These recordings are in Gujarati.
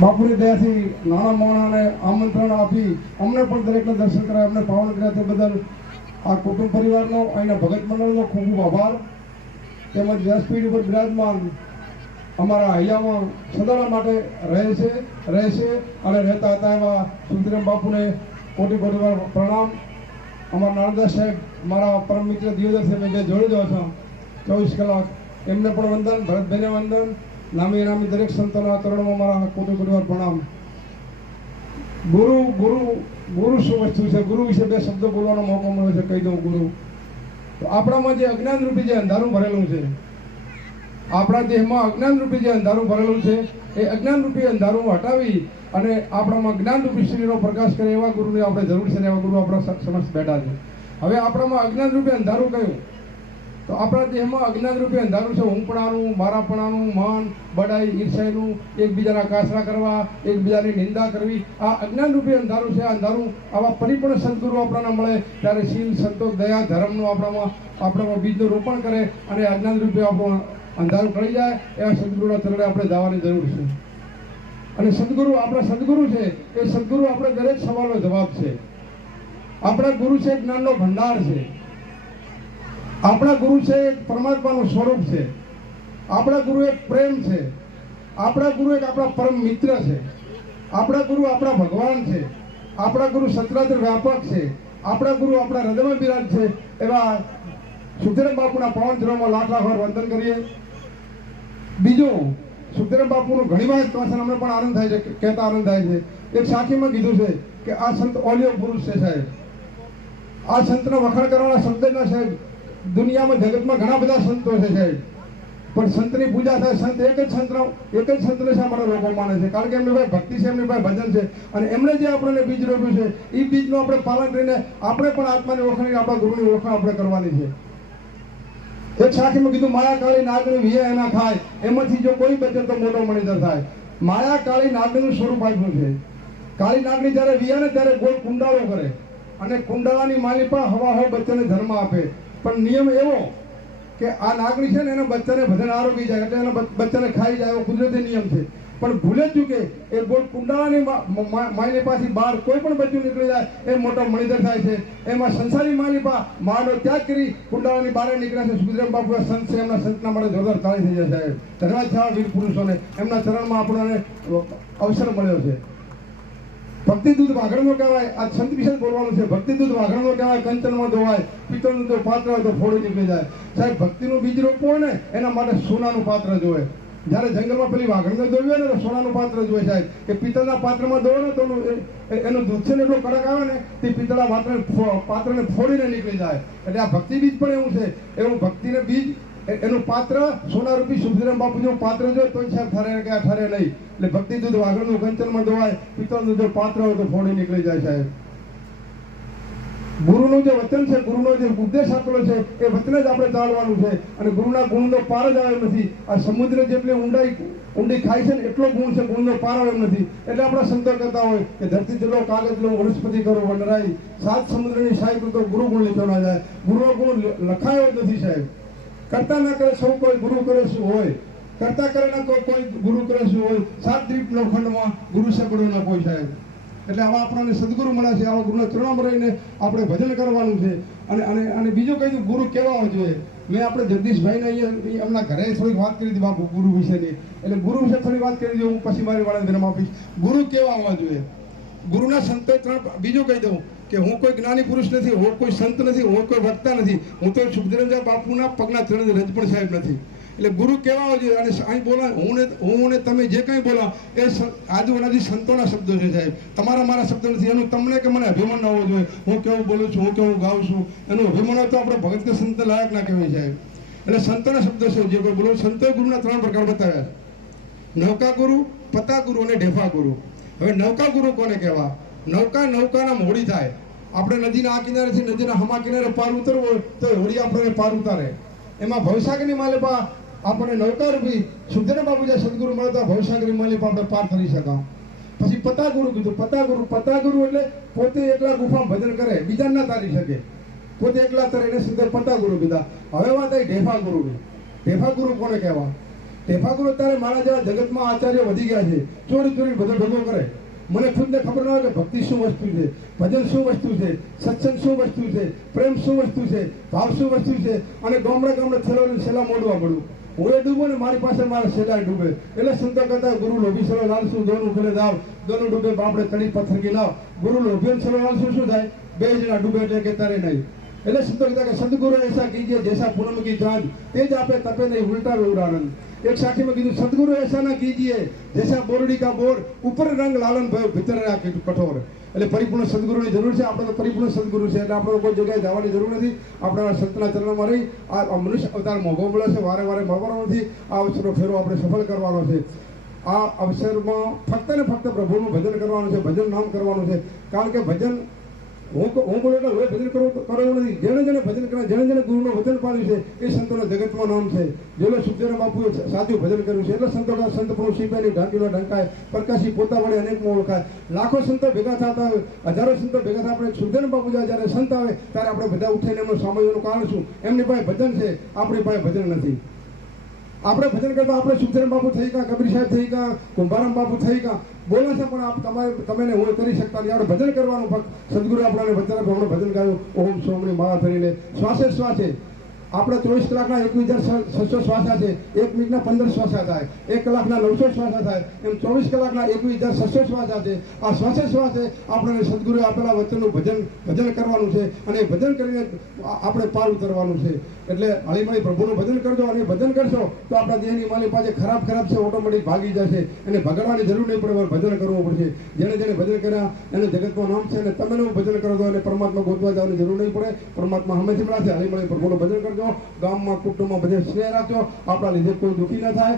બાપુની દયાથી નાના માણાને આમંત્રણ આપી અમને પણ દરેકને દર્શન કરાય, અમને પાવન કર્યા તે બદલ આ કુટુંબ પરિવારનો અહીંના ભગત મંડળનો ખૂબ ખૂબ આભાર. તેમજ વ્યાસપીઠ ઉપર બિરાજમાન અમારા હૈયામાં સદાના માટે રહેશે અને રહેતા હતા એવા સુખદેવ બાપુને કોટી કોટી વાર પ્રણામ. અમારા નારદાસ સાહેબ મારા પરમ મિત્ર દિયોદર સાહેબ બે જોડી દો છો 24 કલાક, એમને પણ વંદન, ભરતભાઈને વંદન, નામી નામી દરેક સંતોના ચરણોમાં મારા કોટી કોટી વાર પ્રણામ. ગુરુ શું વસ્તુ છે? ગુરુ વિશે બે શબ્દો બોલવાનો મોકો મળે છે, કહી દઉં. ગુરુ તો આપણામાં જે અજ્ઞાન રૂપી જે અંધારું ભરેલું છે, આપણા દેહમાં અજ્ઞાન રૂપી જે અંધારું ભરેલું છે, એ અજ્ઞાન રૂપી અંધારું હટાવી અને આપણામાં જ્ઞાન રૂપી શ્રીનો પ્રકાશ કરે એવા ગુરુની આપણે જરૂર છે ને એવા ગુરુ આપણા સમક્ષ બેઠા છે. હવે આપણામાં અજ્ઞાન રૂપી અંધારું કયું? તો આપણા દેહમાં અજ્ઞાન રૂપી અંધારું છે હુંપણાનું, મારાપણાનું, માન, બડાઈ, ઈર્ષાનું, એકબીજાના કાસરા કરવા, એકબીજાની નિંદા કરવી. આ અજ્ઞાન રૂપી અંધારું છે. આ અંધારું આવા પરિપૂર્ણ સદગુરુ આપણને મળે ત્યારે શીલ, સંતોષ, દયા, ધર્મનું આપણામાં બીજનું રોપણ કરે અને અજ્ઞાન રૂપી આપણું અંધારું ટળી જાય એવા સદગુરુના ચરણે આપણે જવાની જરૂર છે. અને સદગુરુ આપણા સદગુરુ છે, એ સદગુરુ આપણે દરેક સવાલનો જવાબ છે. આપણા ગુરુ છે જ્ઞાનનો ભંડાર છે. આપણા ગુરુ છે એક પરમાત્માનું સ્વરૂપ છે. આપણા ગુરુ એક પ્રેમ છે. આપણા ગુરુ એક આપણા પરમ મિત્ર છે. આપણા ગુરુ આપણા ભગવાન છે. આપણા ગુરુ સચરાચર વ્યાપક છે. આપણા ગુરુ આપણા હૃદયમાં બિરાજ છે. એવા સુખદેવ બાપુના પાવન ચરણોમાં લાખ લાખ વાર વંદન કરીએ. બીજું, સુખદેવ બાપુનું ઘણી વાર કહેતા અમને પણ આનંદ થાય છે, કહેતા આનંદ થાય છે. એક સાખીમાં કીધું છે કે આ સંત ઓલિયો પુરુષ છે સાહેબ. આ સંતના વખાણ કરવાના શબ્દ ના સાહેબ. દુનિયામાં જગતમાં ઘણા બધા સંતો છે સાહેબ, પણ સંતની પૂજા થાય, સંત એક જ સંતને શા માટે લોકો માને છે? કારણ કે એમની પાસે ભક્તિ છે, એમની પાસે ભજન છે અને એમણે જે આપણને બીજ રોપ્યું છે એ બીજનું આપણે પાલન કરીને આપણે પણ આત્માની ઓળખાણ, આપણા ગુરુની ઓળખાણ આપણે કરવાની છે. એક સાખીમાં કીધું માયા કાળી નાગનું વિયા એના ખાય, એમાંથી જો કોઈ બચે તો મોટો મણિધર થાય. માયા કાળી નાગનું સ્વરૂપ આપ્યું છે. કાળી નાગની જ્યારે વિયાને ત્યારે ગોળ કુંડાળો કરે અને કુંડાળાની માલી પણ હવા હો બચ્ચાને ધર્મ આપે. પણ નિયમ એવો કે આ નાગણી છે ને એના બચ્ચાને ભજન આરોગી જાય એટલે એના બચ્ચાને ખાઈ જાય, એવો કુદરતી નિયમ છે. પણ ભૂલે જ ચૂકે એ ગોળ કુંડાળાની માયની પાછી બહાર કોઈ પણ બચ્ચું નીકળી જાય એ મોટો મણિધર થાય છે. એમાં સંસારી માલિપા માનો ત્યાગ કરી કુંડાળાની બહાર નીકળ્યા છે. સુખદેવ બાપુ સંત છે, એમના સંતના માટે જોરદાર તાળી થઈ જાય સાહેબ. ધન્યવાદ છે વીર પુરુષોને, એમના ચરણમાં આપણને અવસર મળ્યો છે. ભક્તિ દૂધ વાઘણનો કહેવાય. આ સંત વિશે બોલવાનું છે. ભક્તિ દૂધ વાઘણનો કહેવાય, કંચનમાં ધોવાય, પિત્તળનું જો પાત્ર હોય તો ફોડી નીકળી જાય. સાહેબ ભક્તિનું બીજ રોપવું હોય ને એના માટે સોનાનું પાત્ર જોવે. જ્યારે જંગલમાં પેલી વાઘણને દોવી હોય ને તો સોનાનું પાત્ર જોઈએ સાહેબ. કે પિત્તળના પાત્રમાં દોવો ને તો એનું દૂધ છે ને એટલું કડક આવે ને તે પિત્તળના પાત્રને ફોડીને નીકળી જાય. એટલે આ ભક્તિ બીજ પણ એવું છે. એવું ભક્તિને બીજ એનું પાત્ર સોના રૂપી સુખદેવ બાપુ જેવું પાત્ર જોઈએ તો સાહેબ ઠરે કે આ ઠરે નહીં. એટલે ભક્તિ દૂધ વાઘણનું કંચનમાં ધોવાય, પિત્તળનું જો પાત્ર હોય તો ફોડી નીકળી જાય સાહેબ. ગુરુનું જે વચન છે, ગુરુનો જે ઉપદેશ આપેલો છે એ વચને જ આપણે ચાલવાનું છે. અને ગુરુના ગુણનો પાર જ આવે નથી. આ સમુદ્ર જેટલી ઊંડી ખાય છે ને એટલો ગુણ છે, ગુણનો પાર આવે એમ નથી. એટલે આપણા સંતો કહેતા હોય કે ધરતી જેટલો કાગજ લો, વનસ્પતિ કરો વનરાઈ, 7 સમુદ્રની સાહેબ તો ગુરુ ગુણ લીધો ના જાય. ગુરુનો ગુણ લખાયો જ નથી સાહેબ. કરતા ના કરે સૌ કોઈ, ગુરુ કરે શું હોય? કરતા કરે ના કોઈ, ગુરુ કરે શું હોય? 7 દ્વીપ લોખંડમાં ગુરુ સગડો ના કોઈ સાહેબ. એટલે આવા આપણને સદગુરુ મળ્યા છે. આવા ગુરુના ચરણોમાં રહીને આપણે ભજન કરવાનું છે. અને બીજું કહ્યું ગુરુ કેવા હોવા જોઈએ. મેં આપણે જગદીશભાઈને અહીંયા એમના ઘરે થોડીક વાત કરી હતી બાપુ ગુરુ વિશેની. એટલે ગુરુ વિશે થોડી વાત કરી દઉં, હું પછી મારી વાળાને ધર્મ આપીશ. ગુરુ કેવા હોવા જોઈએ? ગુરુના સંતો બીજું કહી દઉં કે હું કોઈ જ્ઞાની પુરુષ નથી, હું કોઈ સંત નથી, હું કોઈ વક્તા નથી, હું તો સુખદેવ બાપુના પગના ચરણ રજપણ સાહેબ નથી. એટલે ગુરુ કેવા હોય છે? અને અહીં બોલા હું ને તમે જે કંઈ બોલા એ આજુબાજુ સંતોના શબ્દો છે સાહેબ. તમારા મારા શબ્દો નથી. એનું તમને કે મને અભિમાન ન હોવો જોઈએ. હું કેવું બોલું છું, હું કેવું ગાઉં છું, એનું અભિમાન હોય તો આપણે ભગત કે સંત લાયક ના કહેવાય સાહેબ. એટલે સંતોના શબ્દો છે જે કોઈ બોલો. સંતોએ ગુરુના 3 પ્રકાર બતાવ્યા: નૌકા ગુરુ, પતા ગુરુ અને ઢેફા ગુરુ. હવે નૌકા ગુરુ કોને કહેવા? નૌકાના મોડી થાય. આપણે નદીના આ કિનારેથી નદીના હમા કિનારે પાર ઉતરવું હોય તો હોડી આપણને પાર ઉતારે. એમાં ભવસાગરની માલિપા આપણને નૌકા રૂપી સુખદેવ બાપુ જે સદગુરુ મળતા ભવસાગરની માલિપા આપણે પાર કરી શકાય. પછી પતા ગુરુ કીધું. પતા ગુરુ એટલે પોતે એકલા ગુફામાં ભજન કરે, બીજા ના તારી શકે. પોતે એકલા તરે એને સીધે પતા ગુરુ કીધા. હવે વાત આવી ઢેફા ગુરુની. ઢેફા ગુરુ કોને કહેવા? ટેફાગુરુ અત્યારે મારા જેવા જગતમાં આચાર્ય વધી ગયા છે, ચોરી ચોરી બધો ભેગો કરે. મને ખુદને ખબર ના હોય કે ભક્તિ શું વસ્તુ છે, ભજન શું વસ્તુ છે, સત્સંગ શું વસ્તુ છે, પ્રેમ શું વસ્તુ છે, ભાવ શું વસ્તુ છે. અને ગામડે ગામડે છેલ્લો છેલ્લા મોડવા પડું. હું એ ડૂબો ને મારી પાસે મારા છેલ્લા ડૂબે. એટલે સંતો કહેતા ગુરુ લોભી સલો લાલસુ દોનું ખેલે દાવ, દોનું ડૂબે બાપડે તળી પથ્થર કી લાવ. ગુરુ લોભી સલો લાલસુ શું થાય? બે જણા ડૂબે એટલે કે તારે નહીં. એટલે સંતો કહેતા કે સદગુરુ એસા કીજીએ જૈસા પૂનમ કી ચાંદ, તેજ આપે તપે નહીં ઉલ્ટા ઉડાનંદ. एक साखी में कीधु सदगुरु ऐसा ना कीजिए जैसा बोरडी का बोर ऊपर रंग लालन भयो भीतर कठोर. એટલે પરિપૂર્ણ સદગુરુની જરૂર છે. આપણે તો પરિપૂર્ણ સદગુરુ છે એટલે આપણે કોઈ જગ્યાએ જવાની જરૂર નથી. આપણે સંતના ચરણમાં રહી આ મનુષ્ય અવતાર મોભો મળે છે, વારે વારે મળવાનો નથી. આ અવસરનો ફેરો આપણે સફળ કરવાનો છે. આ અવસરમાં ફક્ત ને ફક્ત પ્રભુનું ભજન કરવાનું છે, ભજન નામ કરવાનું છે. કારણ કે ભજન હું બોલું એટલે હવે ભજન કરવું નથી. જેણે જેણે ભજન કર્યા, જેણે જેણે ગુરુનું વચન પાડ્યું છે એ સંતોના જગતમાં નામ છે. જેને સુખદેવ બાપુએ સાચું ભજન કર્યું છે એટલે સંતો સંત પણ શીપાની ઢાંકીનો ઢંકાય, પ્રકાશી પોતા વડે અનેકમાં ઓળખાય. લાખો સંતો ભેગા થતા હોય, હજારો સંતો ભેગા થતા. આપણે સુખદેવ બાપુ જ્યારે સંત આવે ત્યારે આપણે બધા ઉઠીને એમનો સામયનું કારણ શું? એમની પાસે ભજન છે, આપણી પાસે ભજન નથી. આપણે ભજન કરતા આપણે સુખદેવ બાપુ થઈ ગયા, કબીર સાહેબ થઈ ગયા, કુંભારામ બાપુ થઈ ગયા બોલે છે, પણ તમે હું કરી શકતા નહીં. આપણે ભજન કરવાનું. ફક્ત સદગુરુ આપણને ભજન આપ્યું, ભજન ગાયું ઓમ સોમની માળા ફરીને શ્વાસે શ્વાસે. આપણે 24 કલાકના 21,600 શ્વાસા છે, 1 મિનિટના 15 શ્વાસા થાય, 1 કલાકના 900 શ્વાસા થાય, એમ 24 કલાકના 21,600 શ્વાસા છે. આ શ્વાસે શ્વાસે આપણને સદગુરુએ આપેલા વચનનું ભજન કરવાનું છે અને ભજન કરીને આપણે પાર ઉતરવાનું છે. એટલે હળીમળી પ્રભુનું ભજન કરજો અને ભજન કરશો તો આપણા દેહની માલી પાસે ખરાબ છે ઓટોમેટિક ભાગી જશે. એને ભગાડવાની જરૂર નહીં પડે, ભજન કરવું પડશે. જેને જેને ભજન કર્યા એને જગતમાં નામ છે અને તમે ભજન કરો તો એને પરમાત્મા ગોતવા જવાની જરૂર નહીં પડે. પરમાત્મા હંમેશા મળશે. હળીમળી પ્રભુનું ભજન કરજો, ગામમાં કુટુંબમાં બધે સ્નેહ રાખજો. આપણા લીધે કોઈ દુઃખી ન થાય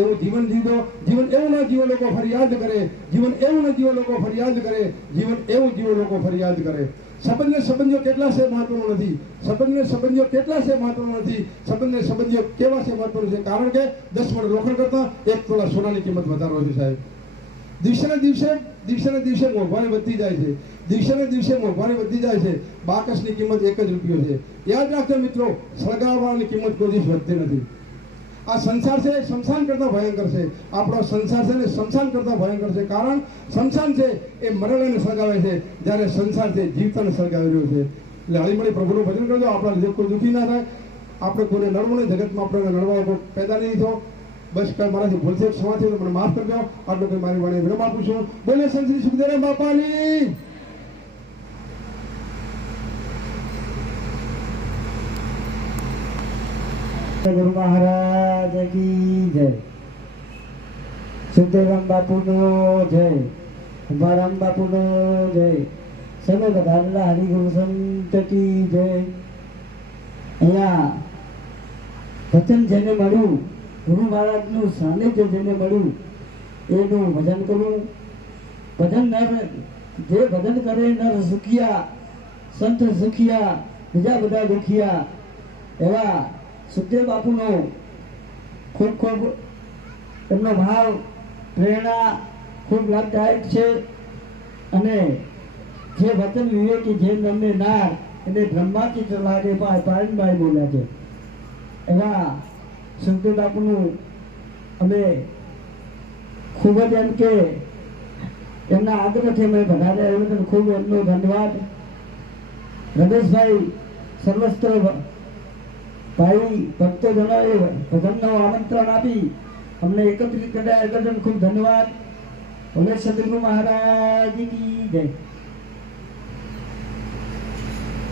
એવું જીવન જીવજો. જીવન એવું ના જીવો લોકો ફરિયાદ કરે, જીવન એવું ના જીવો લોકો ફરિયાદ કરે, જીવન એવું જીવો લોકો ફરિયાદ કરે. સંબંધો કેટલા છે મહત્વનું નથી. સંબંધો કેટલા છે મહત્વનું નથી. સંબંધો કેવા છે મહત્વનું છે. કારણ કે 10 મણ લોખંડ કરતા 1 તોલા સોનાની કિંમત વધારો છે સાહેબ. દિવસે ને દિવસે મોંઘવારી વધતી જાય છે. દિવસે ને દિવસે મોંઘવારી વધતી જાય છે. બાકસની કિંમત 1 જ રૂપિયો છે. યાદ રાખજો મિત્રો, સળગાવવાની કિંમત કોઈ દિવસ વધતી નથી. આ સંસાર છે શમશાન કરતા ભયંકર છે. આપણો સંસાર છે ને શમશાન કરતા ભયંકર છે. કારણ શમશાન છે એ મરણને સળગાવે છે, જ્યારે સંસાર છે જીવતાને સળગાવી રહ્યો છે. એટલે હળીમળી પ્રભુનું ભજન કરજો. આપણા લીધે કોઈ દુઃખી ના થાય. આપણે કોઈને નડવું નહીં. જગતમાં આપણે નડવા કોઈ પેદા નહીં થયો. બસ કઈ મારાથી ભૂલશે ક્ષમાથી મને માફ કરજો. આટલું કઈ મારી વાણી વિનમ આપું છું. બોલે સંત શ્રી સુખદેવ બાપાની. ગુરુ મહારાજ કી જય. સુખદેવરામ બાપુનો જય, કુંભારામ બાપુનો જય, સર્વ વધારેલા હરિગુરુ સંત કી જય. અહીંયા વચન જેને મળ્યું, ગુરુ મહારાજનું સાનિધ્ય જેને મળ્યું એનું ભજન કરવું. ભજન નર જે ભજન કરે નર સુખિયા, સંત સુખિયા, બીજા બધા દુખિયા. એવા સુખદેવ બાપુનો ખૂબ ખૂબ એમનો ભાવ પ્રેરણા ખૂબ લાભદાયક છે. અને જે વચન વિવેકી જે નમને નાર એને બ્રહ્માચિત લાગે પાયણભાઈ બોલ્યા છે. એવા સુખદેવ બાપુનું અમે ખૂબ જ એમ કે એમના આગ્રહથી અમે વધારે ખૂબ એમનો ધન્યવાદ. રમેશભાઈ સર્વસ્ત્ર ભાઈ ભક્તજનોએ ભજનનું આમંત્રણ આપી અમને એકત્રિત કર્યા. એકદમ ખૂબ ધન્યવાદ. ભલે સદગુરુ મહારાજ કી જય.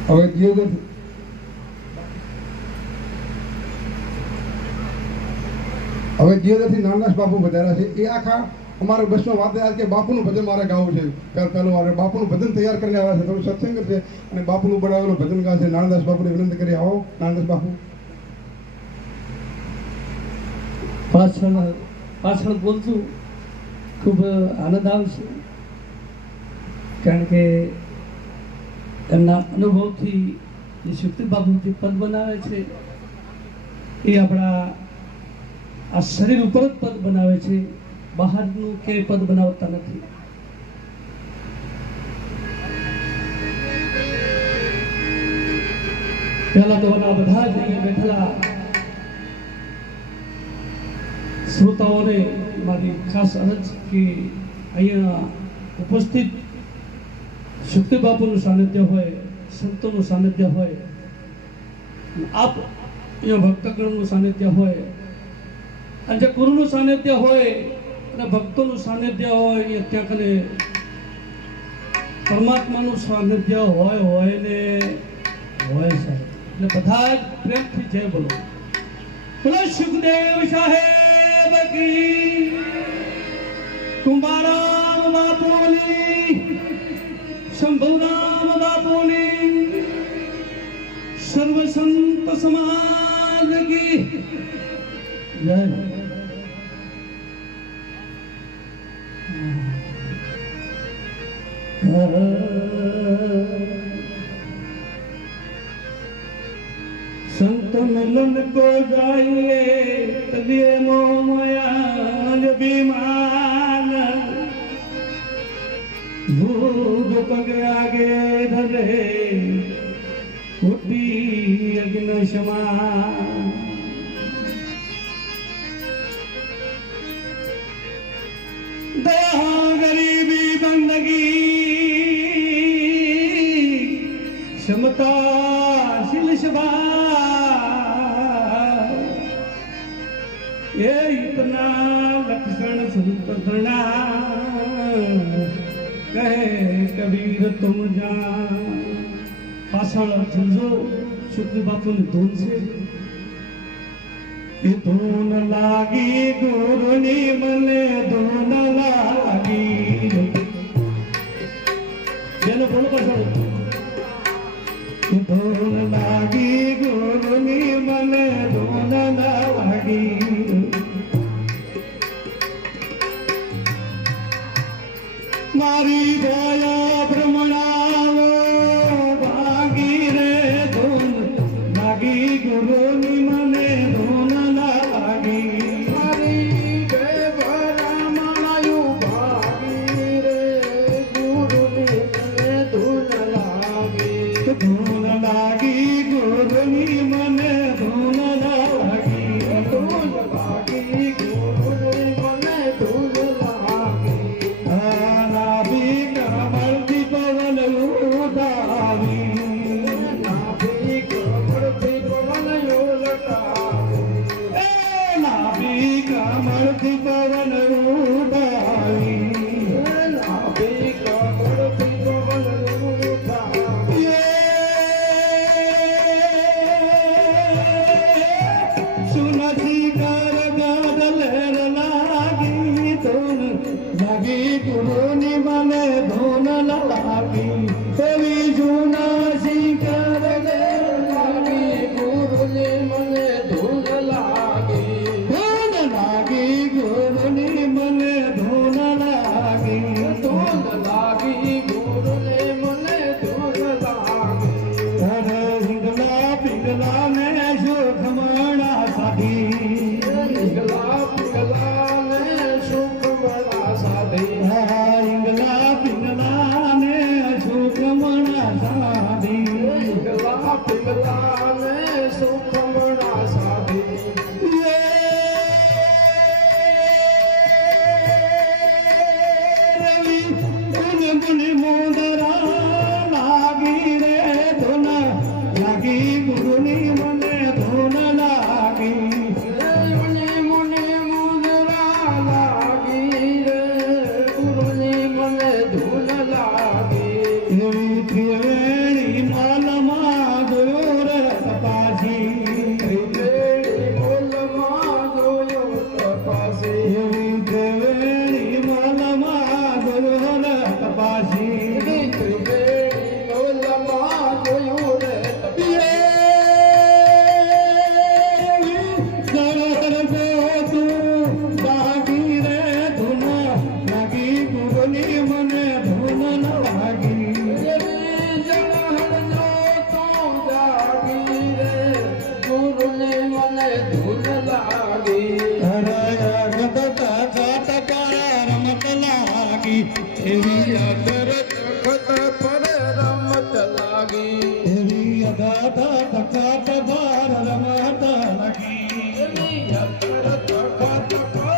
હવે દિયોદરથી નાનદાસ બાપુ વધાર્યા છે. એ આખા અમારા બસનો વાત યાદ કે બાપુનું ભજન મારે ગાવું છે. પહેલું વાર બાપુનું ભજન તૈયાર કરીને આવ્યા છે. થોડું સત્સંગ છે અને બાપુનું બનાવેલું ભજન ગાશે. નાનદાસ બાપુને વિનંતી કરી આવો. નાનદાસ બાપુ પાછળ બોલતું ખૂબ આનંદ આવશે, કારણ કે એમના અનુભવથી જે સુખદેવ બાપુથી પદ બનાવે છે એ આપણા આ શરીર ઉપર જ પદ બનાવે છે, બહારનું કે પદ બનાવતા નથી. પહેલા તો બધા જ બેઠેલા શ્રોતાઓને મારી ખાસ અરજ કે અહીંયા ઉપસ્થિત શક્તિ બાપુનું સાનિધ્ય હોય, સંતોનું સાનિધ્ય હોય, આપ અહીંયા ભક્તગણનું સાનિધ્ય હોય, અને જે ગુરુનું સાનિધ્ય હોય અને ભક્તોનું સાનિધ્ય હોય એ ત્યાં કને પરમાત્માનું સાનિધ્ય હોય ને હોય સાહેબ. એટલે બધા જ પ્રેમથી જય બોલો. બોલો સુખદેવ સાહેબ કી, કુંભારામ બાપુની, શંભુરામ બાપુની, સર્વ સંત સમાજ કી જય. संत मिलन को जाइए तबिए मोमयान विमान, भूग पग आगे धरे उठी अग्न समान. दया गरीबी बंदगी क्षमताशील सभा, ये इतना लक्षण संत कहे कबीर तुम जान. पाछળ સમજો શુક્લ બાપુની ધૂન છે કે ધૂન લાગી ગુરુની મને ધૂન લાગી. જેનો બોલો પાછળ ધૂન લાગી ગુરુની મને ધૂન લાગી. મારી દયા ભ્રમણાવો ભાગી રે ધૂન લાગી ગુરુની મને ધૂન લાગી. મારી બે ભરમાયું ભાગી રે ગુરુની મને ધૂન લાગી. ધૂન લાગી ગુરુની મને ધૂન લાગી. ધૂન લાગી ગુરુની મને ધૂન લાગી. નાભી કમળથી પવન ઉડાવી, નાભી કમળથી પવન ઉલટાવી. નાભી કમળથી પવન ઉડાવી. નાભી કમળથી પવન ઉલટાવી. સુનથી કર ગદલ લાગી ધૂન લાગી ગુરુની મને ધૂન લાગી. એવી જૂના શિખર લાગી ગુરુની મને ધૂન લાગી. ધૂન લાગી ગુરુની મને ધૂન લાગી. ધૂન લાગી ગુરુની મને ધૂન લાગી. અરે હિંગલા પિંગલા ને સુખમણા સાધી. પિંગલા પિંગલા ને સુખ મળા સાધી. હિંગલા પિંગલા ને સુખમણા સાધી. પિંગલા પિંગલા ને સુખ મળા સાધી. ગુણ મોદરા લાગી રે ધૂન લાગી ગુરુની મને ધૂન લાગી. મુનિ મુનિ મુદરા લાગી રે ગુરુની મને ધૂન લાગી. એવી ત્રિવેણી માલમાં જોયો રે તપાસી. ત્રિવેણી બોલમાં જોયો તપાસી. એવી ત્રિવેણી માલમાં જોયો રે તપાસી. ત્રિવેણી બોલમાં જોયો રે તપાસી. લાગી રે ધૂન લાગી ગુરુની મને ધૂન લાગી. એવી જળહળ જો તો જાગી રે ગુરુની મને ધૂન લાગી. રમત લાગી એવી અગર તખત પર રમત લાગી. એવી અગાધા તકાત બાર રમત લાગી. એવી અગર તખત પર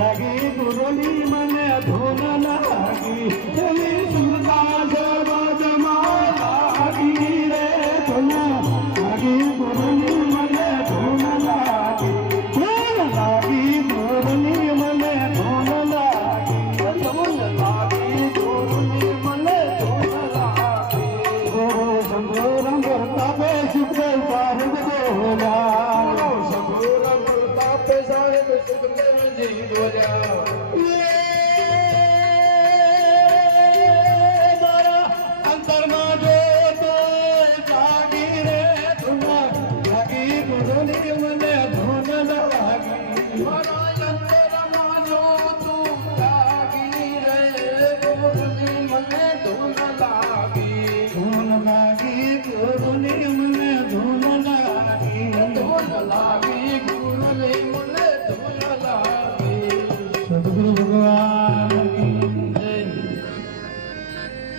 લાગી ગુરુની મને ધૂન લાગી એની સુરતા સર્વજમાં લાગી રે ધૂન લાગી ગુરુની મને ધૂન લાગી ગુરુની મને ધૂન લાગી ધૂન લાગી ગુરુની મને ધૂન લાગી ગુરુ સંગોરમ કરતા બે શુક્ર સાહેબ બોલા સગુરમ પ્રતાપે સાહેબ સુખદેવજી બોલ્યા મારા અંતરમાં જોતો જાગી રે ધૂન લાગી ગુરુની મને ધૂન લાગી મારા અંતરમાં જો તું લાગી રે ગુરુની મને ધૂન લાગી ધૂન લાગી ગુરુની મને ધૂન લાગી ધૂન લાગી ગુરુની મને ધૂન લાગી સદગુરુ ભગવાન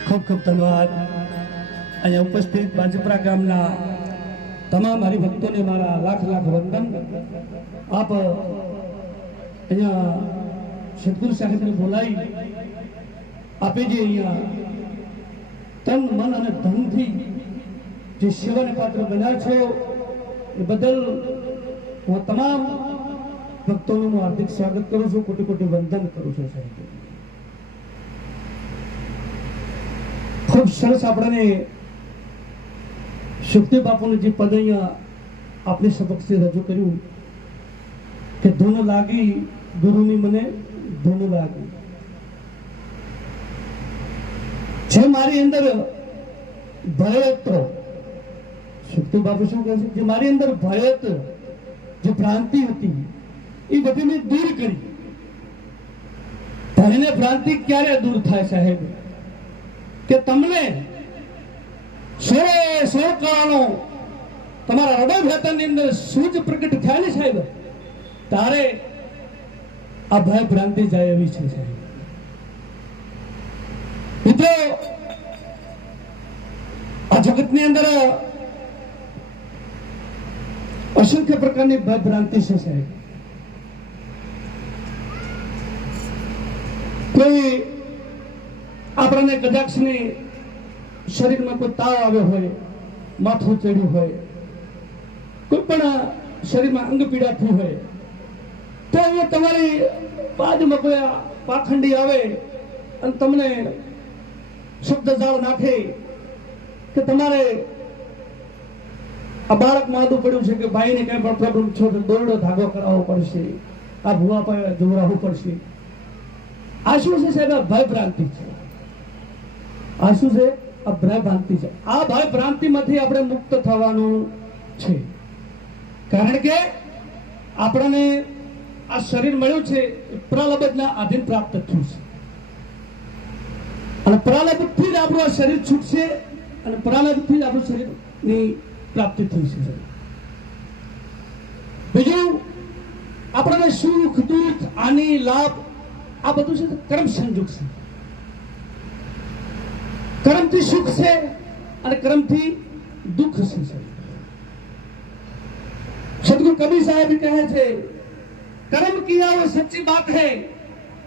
ખૂબ ખૂબ ધન્યવાદ અહીંયા ઉપસ્થિત બાજપરા ગામના તમામ હરિભક્તોને મારા લાખ લાખ વંદન આપ અહીંયા સદગુરુ સાહેબને બોલાવી આપે જે અહીંયા તન મન અને ધનથી જે સેવાને પાત્ર બન્યા છો એ બદલ હું તમામ ભક્તોનું હું હાર્દિક સ્વાગત કરું છું, કોટી કોટી વંદન કરું છું સાહેબ. ખૂબ સરસ આપણને સુખદેવ બાપુનું જે પદ અહીંયા આપણી સમક્ષ રજૂ કર્યું કે ધૂન લાગી ગુરુની મને ધૂન લાગી. જે મારી અંદર ભય હતો, સુખદેવ બાપુ શું કહે છે, જે મારી અંદર ભય હતો, જે ભ્રાંતિ હતી એ બધી મેં દૂર કરી. ભયને ભ્રાંતિ ક્યારે દૂર થાય સાહેબ? કે તમને સો કાળનો તમારા હૃદય ભેતરની અંદર સૂજ પ્રગટ થાય ને સાહેબ, તારે આ ભય ભ્રાંતિ જાય એવી છે સાહેબ. મિત્રો, આ જગતની અંદર અસંખ્ય પ્રકારની ભય ભ્રાંતિ છે સાહેબ. કોઈ આપણને કદાચની શરીરમાં કોઈ તાવ આવ્યો હોય, માથું ચડ્યું હોય, કોઈ પણ શરીરમાં અંગ પીડા થઈ હોય, તો અહીંયા તમારી બાજુમાં કોઈ પાખંડી આવે અને તમને શબ્દ જાળ નાખે કે તમારે આ બાળક માદું પડ્યું છે કે ભાઈને કઈ પણ પ્રોબ્લેમ છો તો દોરડો ધાગો કરાવવો પડશે, આ ભૂવા પર જોવડાવવું પડશે. આ શું છે સાહેબ? આ ભય ભ્રાંતિ છે. આ શું છે? આ ભય ભ્રાંતિ છે. આ ભય ભ્રાંતિમાંથી આપણે મુક્ત થવાનું છે. કારણ કે આપણને આ શરીર મળ્યું છે પ્રલબ્ધના આધીન પ્રાપ્ત થયું છે અને પ્રલબ્ધથી જ આપણું આ શરીર છૂટશે અને પ્રલબ્ધથી જ આપણું શરીરની પ્રાપ્તિ થઈ છે. બીજું, આપણને સુખ દુઃખ હાનિ લાભ આ બધું છે કર્મ સંજોગ છે. કર્મથી સુખ છે અને કર્મથી દુઃખ છે. सदगुरु कबीर साहब કહે છે, कर्म किया वो सच्ची बात है,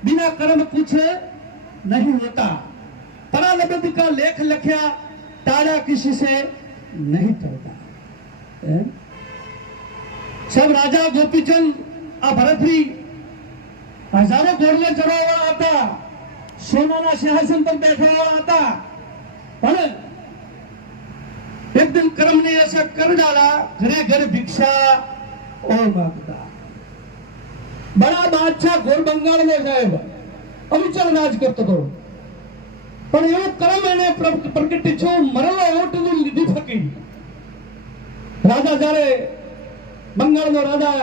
बिना कर्म कुछ नहीं होता, परालब्ध का लेख लख्या ताड़ा किसी से नहीं चलता. सब राजा गोपीचंद આ ભરતરી હજારો ઘોડને ચડાવવા હતા, સોનાના સિંહાસન પર બેઠા હતા, પણ एक दिन कर्म ने ऐसा कर डाला, घरे घर भिक्षा और मांगता. बड़ा बादशाह घोर बंगाल में साहेब અવિચલ રાજ કરતો હતો, પણ એવો કર્મ એને પ્રગટ છો મરેલો ઓટનું લીધી ફકી. રાજા જ્યારે બંગાળનો રાજા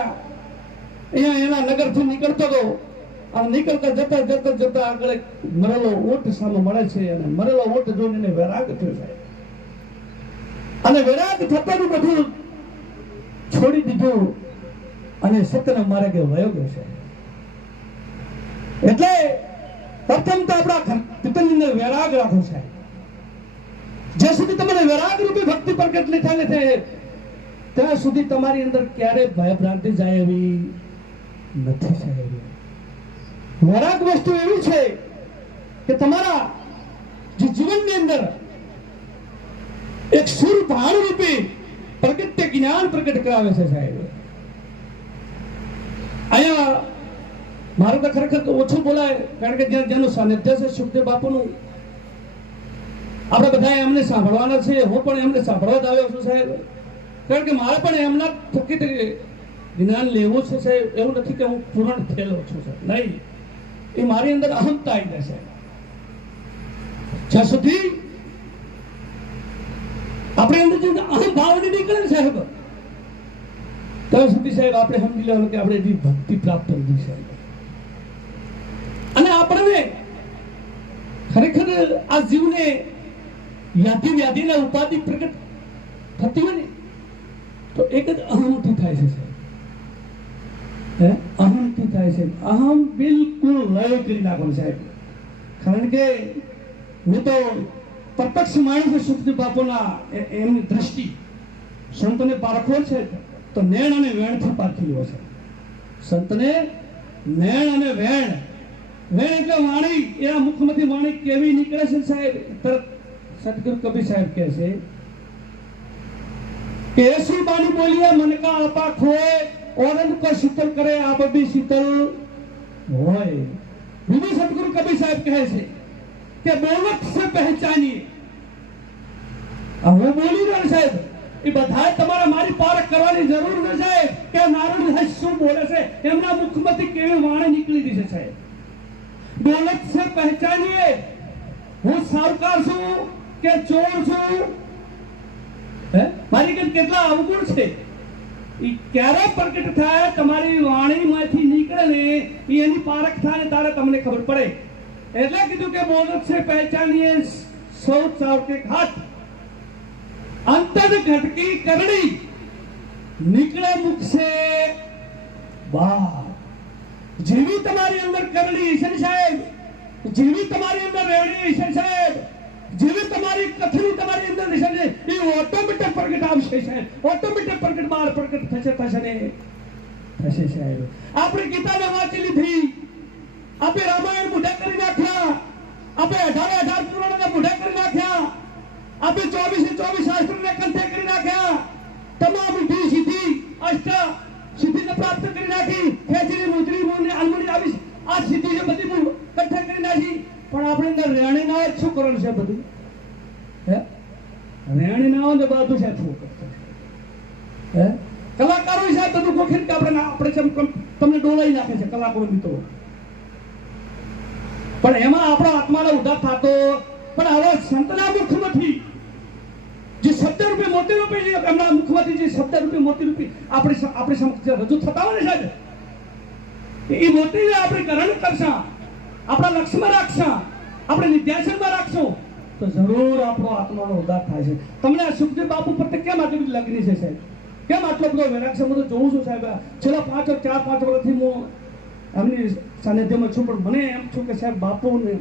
અહીંયા એના નગરથી નીકળતો હતો અને નીકળતા જતા જતા જતા આગળ મરેલો ઓટ સામે મળે છે અને મરેલો ઓટ જોઈને એને વૈરાગ થયો સાહેબ. અને વૈરાગ થતાનું બધું છોડી દીધું અને સત્યના માર્ગે વયો ગયો છે. એટલે પ્રથમ તો આપણા પિતરની અંદર વૈરાગ રાખો સાહેબ. જ્યાં સુધી તમારે વૈરાગ રૂપી ભક્તિ પ્રગટ નહીં થાય ત્યાં સુધી તમારી અંદર ક્યારે ભય ભ્રાંતિ જાય એવી નથી સાહેબ. વરાગ વસ્તુ એવી છે કે તમારા જે જીવનની અંદર એક સુર ભાણ રૂપે પ્રગટ્ય જ્ઞાન પ્રગટ કરાવે છે સાહેબ. અહીંયા મારું તો ખરેખર તો ઓછું બોલાય, કારણ કે જેનું સાનિધ્ય છે સુખદેવ બાપુનું, આપણે બધા એમને સાંભળવાના છે. હું પણ એમને સાંભળવા જ આવ્યો છું સાહેબ, કારણ કે મારે પણ એમના થકી જ્ઞાન લેવું છે સાહેબ. એવું નથી કે હું પૂર્ણ થયેલો છું સાહેબ, નહીં. એ મારી અંદર અહમતા આવી જશે. જ્યાં સુધી આપણે અંદર જે અહમ ભાવની નીકળે ને સાહેબ, ત્યાં સુધી સાહેબ આપણે સમજી લેવાનું કે આપણે એવી ભક્તિ પ્રાપ્ત કરી સાહેબ. અને આપણને ખરેખર આ જીવને વ્યાધિના ઉપાધિ પ્રગટ થતી હોય ને તો એક જ અહમથી થાય છે સાહેબ. અહમથી થાય છે. અહમ બિલકુલ લય કરી નાખવાનું સાહેબ. કારણ કે મેં તો પ્રત્યક્ષ માણસ સુખદેવ બાપુના એમની દ્રષ્ટિ સંતને પારખો છે તો નેણ અને વેણથી પારખી લો છે. સંતને નેણ અને વેણ એટલે વાણી, એના મુખમાંથી વાણી કેવી નીકળે છે સાહેબ. તરત સદગુરુ કબીર સાહેબ કહે છે કે એસી બાની બોલીએ મન કા આપા ખોય, ઓરંગ કો શીતલ કરે આપ બી શીતલ હોય. બીજું સદગુરુ કબીર સાહેબ કહે છે કે બોલત સે પહેચાનીએ. હું બોલી રહ્યો સાહેબ, એ બધાએ તમારે મારી પારખ કરવાની જરૂર છે સાહેબ કે નારાયણ સાહેબ શું બોલે છે, એમના મુખમાંથી કેવી વાણી નીકળી રહી છે સાહેબ. બોલત સે પહેચાનીએ. હું સાવકાર છું કે ચોર છું, મારી કેટલા અવગુણ છે એ ક્યારે પ્રગટ થાય, તમારી વાણીમાંથી નીકળે ને એની પારખ થાય ને તારે તમને ખબર પડે. એટલે કીધું કે બોલત સે પહેચાનીએ સૌ ચાર કે ઘાટ, અંતર ઘટકી કરણી નીકળે મુખ સે બહાર. જેવી તમારી અંદર કરણી ઈશન સાહેબ, જેવી તમારી અંદર રેવડી ઈશન સાહેબ, જેવી તમારી કથની તમારી અંદર ઈશન છે એ ઓટોમેટિક પ્રગટ આવશે સાહેબ. ઓટોમેટિક પ્રગટ બહાર પ્રગટ થશે ને થશે સાહેબ. આપણે ગીતાને વાંચી લીધી, આપણે રામાયણ બુઢા કરી નાખ્યા, આપણે 18 પુરાણને બુઢા કરી નાખ્યા, આપણે 24 શાસ્ત્રને કંઠે કરી નાખ્યા, તમામ ઊંધી સીધી અષ્ટ સિદ્ધિને પ્રાપ્ત કરી નાખી, ખેંચીની મુદ્રી મોની આલમણી આવી આ સિદ્ધિ જે બધી કંઠે કરી નાખી. પણ આપણે અંદર રેણી ના હોય શું કરવાનું છે બધું? રેણી ના હોય તો બધું છે શું કરશે? કલાકારો સાહેબ બધું ગોખીને કે આપણે તમને ડોલાઈ નાખે છે કલાકારો મિત્રો. પણ એમાં આપણો આત્માનો ઉદ્ધાર થતો. પણ હવે સંતના મુખમાંથી જે શબ્દ રૂપે મોતી રૂપે એમના મુખમાંથી જે શબ્દ રૂપે મોતી રૂપે આપણે સમક્ષ રજૂ થતા હોય ને સાહેબ, એ મોતીને આપણે કરણ કરશા, આપણા લક્ષ્યમાં રાખશા, આપણે નિધ્યાસનમાં રાખશું તો જરૂર આપણો આત્માનો ઉદ્ધાર થાય છે. તમને આ સુખદેવ બાપુ પ્રત્યે કેમ આટલી બધી લાગણી છે સાહેબ? કેમ આટલો બધો વેરાગ છે? હું તો જોઉં છું સાહેબ, છેલ્લા 4-5 વર્ષથી હું એમની સાનિધ્યમાં છું, પણ મને એમ છું કે સાહેબ બાપુને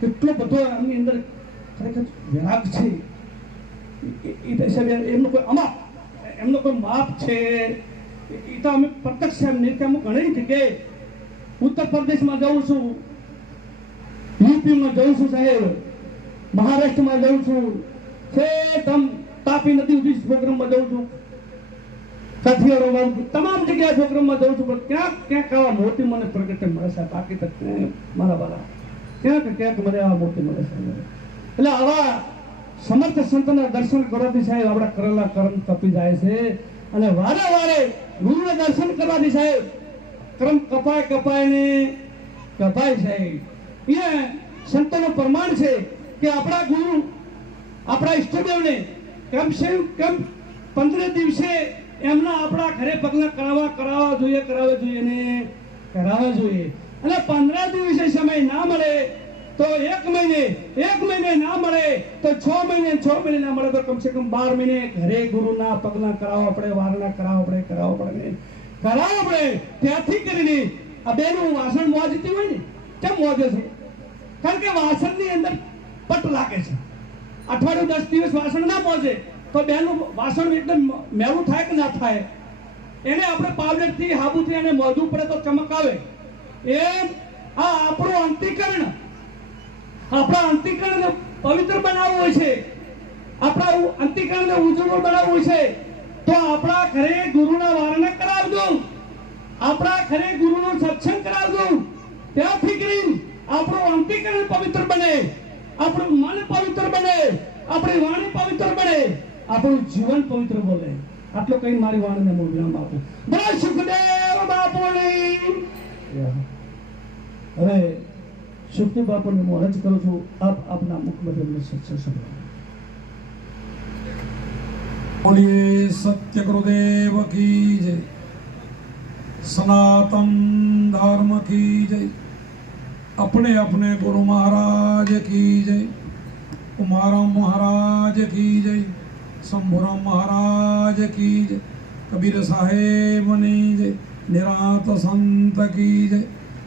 કેટલો બધો એમની અંદર ખરેખર વેરાગ છે. એમનો કોઈ અમાપ, એમનો કોઈ માપ છે એ તો અમે પ્રત્યક્ષ એમ નહીં કે હું ઘણી જગ્યાએ ઉત્તર પ્રદેશમાં જાઉં છું, યુપીમાં જાઉં છું સાહેબ, મહારાષ્ટ્રમાં જાઉં છું, તાપી નદી સુધી પ્રોગ્રામમાં જાઉં છું, કાઠિયાવાડમાં તમામ જગ્યાએ પ્રોગ્રામમાં જાઉં છું, પણ ક્યાંક આવા મોતી મને પ્રગટે મળે છે. બાકી તો મારા વાળા ક્યાંક મને આવા મોતી મળે છે. એટલે આવા સમર્થ સંતના દર્શન કરવાથી સાહેબ આપણા કરેલા કર્મ કપી જાય છે. અને વારે વારે ગુરુના દર્શન કરવાથી સાહેબ કર્મ કપાય ને કપાય સાહેબ. એ સંતોનું પ્રમાણ છે કે આપણા ગુરુ આપણા ઈષ્ટદેવને કમસે કમ 15 દિવસે એમના આપણા ઘરે પગલા કરાવવા જોઈએ ને કરાવવા જોઈએ. અને 15 દિવસે સમય ના મળે તો 1 મહિને ના મળે તો 6 મહિને ના મળે તો કમસે કમ 12 મહિને ઘરે ગુરુના પગલા કરાવવા પડે, વારના કરાવવા પડે. ત્યાંથી કરીને આ બેનું વાસણ મોજતી હોય ને કેમ મોજે છે? કારણ કે વાસણની અંદર પટ લાગે છે. અઠવાડિયું 10 દિવસ વાસણ ના મોજે તો બેનું વાસણ એકદમ મેલું થાય કે ના થાય? એને આપણે પાવડરથી હાબુથી એને મોજવું પડે તો ચમક આવે. એમ આ આપણું અંતિકરણ, આપણા અંતિકરણને પવિત્ર બનાવવું હોય છે, આપણા અંતિકરણને ઉજ્જવળ બનાવવું છે, તો આપણા ઘરે ગુરુના વારને કરાવજો, આપણા ઘરે ગુરુનો સત્સંગ કરાવજો. ત્યાંથી કરીને આપણું અંતિકરણ પવિત્ર બને, આપણું મન પવિત્ર બને, આપણી વાણી પવિત્ર બને, આપણું જીવન પવિત્ર બને. આટલો કઈ મારી વાણીને હું વિરામ આપું. બોલો સુખદેવ બાપુની. હવે સુખદેવ બાપુને હું અરજ કરું છું, આપ આપના મુખમાંથી અમને સત્સંગ સંભળાવો. बोलिए सत्य गुरुदेव की जय, सनातन धर्म की जय, अपने अपने गुरु महाराज की जय, कुमारम महाराज की जय, शंभुराम महाराज की जय, कबीर साहेब ने जय, निरात संत की जय,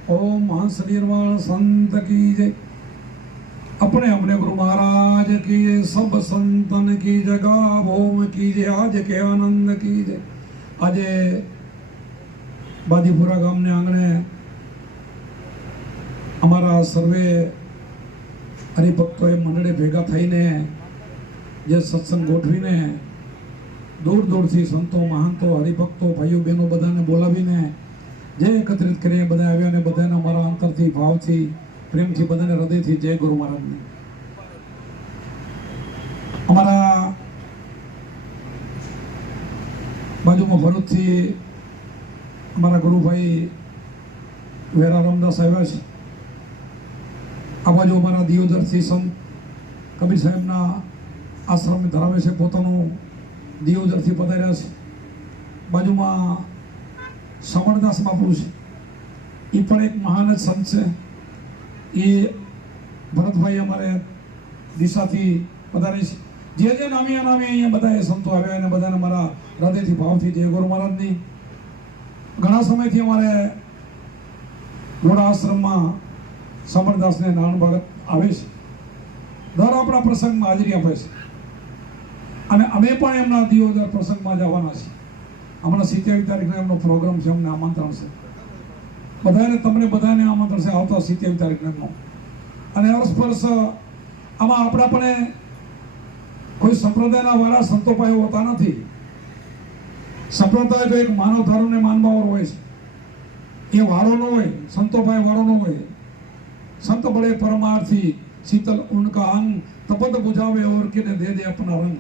ओम हंस निर्वाण संत की जय, अपने अपने गुरु महाराज की जय, सब संतन की जगह भोम की जय, आज के आनंद की जय. આજે બાદીપુરા ગામને આંગણે અમારા સર્વે હરિભક્તોએ મંડળે ભેગા થઈને જે સત્સંગ ગોઠવીને દૂર દૂરથી સંતો મહાંતો હરિભક્તો ભાઈઓ બહેનો બધાને બોલાવીને જે એકત્રિત કરીને બધા આવ્યા ને બધાને અમારા અંતરથી ભાવથી પ્રેમથી બધાને હૃદયથી જય ગુરુ મહારાજને. અમારા બાજુમાં ભરૂચથી અમારા ગુરુભાઈ વેરા રામદાસ આવ્યા છે. આ બાજુ અમારા દિયોદરથી સંત કબીર સાહેબના આશ્રમ ધરાવે છે, પોતાનું દિયોદરથી પધાર્યા છે. બાજુમાં સમણદાસ બાપુ છે, એ પણ એક મહાન જ સંત છે. એ ભરતભાઈ અમારે દિશાથી પધારે છે. જે નામી અનામી અહીંયા બધા એ સંતો આવ્યા અને બધાને મારા હૃદયથી ભાવથી જય ગુરુ મહારાજની. ઘણા સમયથી અમારે ઘોડા આશ્રમમાં સમરદાસને નારાયણ ભગત આવે છે, દર આપણા પ્રસંગમાં હાજરી આપે છે અને અમે પણ એમના દિયોદર પ્રસંગમાં જવાના છીએ. હમણાં 27 તારીખનો એમનો પ્રોગ્રામ છે, અમને આમંત્રણ છે બધાને, તમને બધાને આમંત્રણ છે આવતા 27 તારીખનો. અને અરસપરસ આમાં આપણા પણ કોઈ સંપ્રદાયના વાળા સંતો પાસે હોતા નથી. સંપ્રદાય તો એક માનવ ધર્મને માનવાવાળો હોય છે, એ વાળો ન હોય, સંતો પાસે વાળો ન હોય. સંત બળે પરમાર્થી શીતલ ઉનકા અંગ, તપત બુझावे और किने दे दे अपना रंग.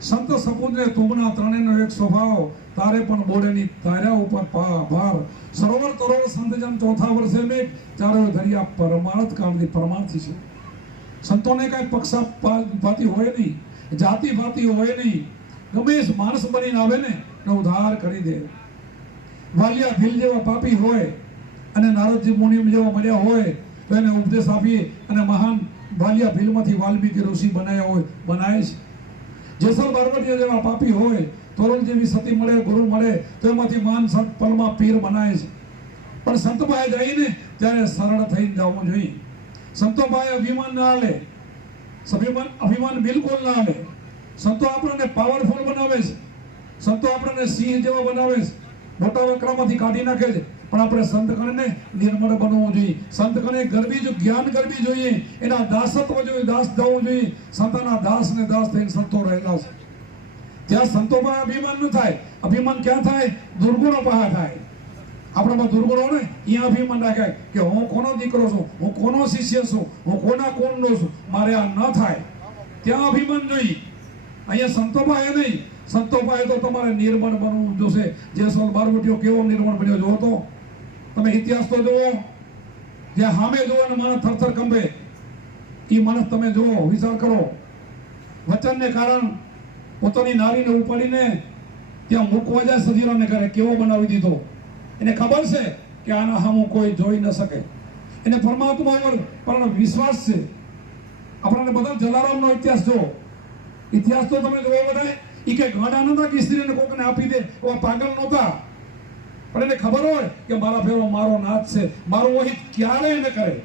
સંત સપૂજને તુમના ત્રણેયનો એક સ્વભાવ, તારે પણ બોલેની તાર્યા ઉપર ભાર. સરોવર તરોવર સંતજન ચોથા વર્ષે મેં ચારો ધરિયા પરમાર્થ કાળથી પરમાર્થી છે. સંતોને કઈ પક્ષપાતી હોય નહીં, જાતિ ભાતી હોય નહીં. ગમે માણસ બનીને આવે ને ઉદ્ધાર કરી દે. વાલિયા ભીલ જેવા પાપી હોય અને નારદજી મુનિમ જેવા મળ્યા હોય તો એને ઉપદેશ આપી અને મહાન વાલિયા ભીલમાંથી વાલ્મીકી ઋષિ બનાવ્યા હોય, બનાવે છે. જેસલ બારવટીયા જેવા પાપી હોય, તોરણ જેવી સતી મળે, ગુરુ મળે તો એમાંથી મહાન સંત પલમાં પીર બનાવે છે. પણ સંત પાસે જઈને ત્યારે સરળ થઈને જવું જોઈએ. સંતો પાસે અભિમાન ના લે, અભિમાન બિલકુલ ના લે. સંતો આપણને પાવરફુલ બનાવે છે, સંતો આપણને સિંહ જેવા બનાવે છે, મોટા વકરામાંથી કાઢી નાખે છે. પણ આપણે સંત ગણને નિર્મળ બનવું જોઈએ. સંત ગણે ગરબી જ્ઞાન ગરબી જોઈએ, એના દાસત્વ જોઈએ, દાસ થવું જોઈએ. સંતના દાસ ને દાસ થઈને સંતો રહેલા છે. ત્યાં સંતો પાસે અભિમાન ન થાય. અભિમાન ક્યાં થાય? દુર્ગુણો પાસે થાય. આપણામાં દુર્ગુણો ને અહીંયા અભિમાન રાખે કે હું કોનો દીકરો છું, હું કોનો શિષ્ય છું, હું કોના કોણનો છું, મારે આ ન થાય. ત્યાં અભિમાન જોઈએ. અહીંયા સંતો પાસે નહીં. સંતો પાસે તો તમારે નિર્મળ બનવું જોશે. જેસલ બારવટીયો કેવો નિર્મળ બન્યો જોવો તો તમે ઇતિહાસ તો જુઓ. જ્યાં સામે જુઓ ને માણસ થરથર કંપે, એ માણસ તમે જુઓ, વિચાર કરો. વચનને કારણ પોતાની નારીને ઉપાડીને ત્યાં મૂકવા જાય સજીરાને કરે, કેવો બનાવી દીધો. એને ખબર છે કે આના સામું કોઈ જોઈ ન શકે. એને પરમાત્મા પર વિશ્વાસ છે. આપણને બધા જલારામનો ઇતિહાસ જુઓ. ઇતિહાસ તો તમે જોવો બધા. એ કઈ ગાડા નતા કે સ્ત્રીને કોકને આપી દે, એવા પાગલ નહોતા. પણ એને ખબર હોય કે મારા ફેરો મારો નાથ છે, મારો વહી ક્યારે ન કરે,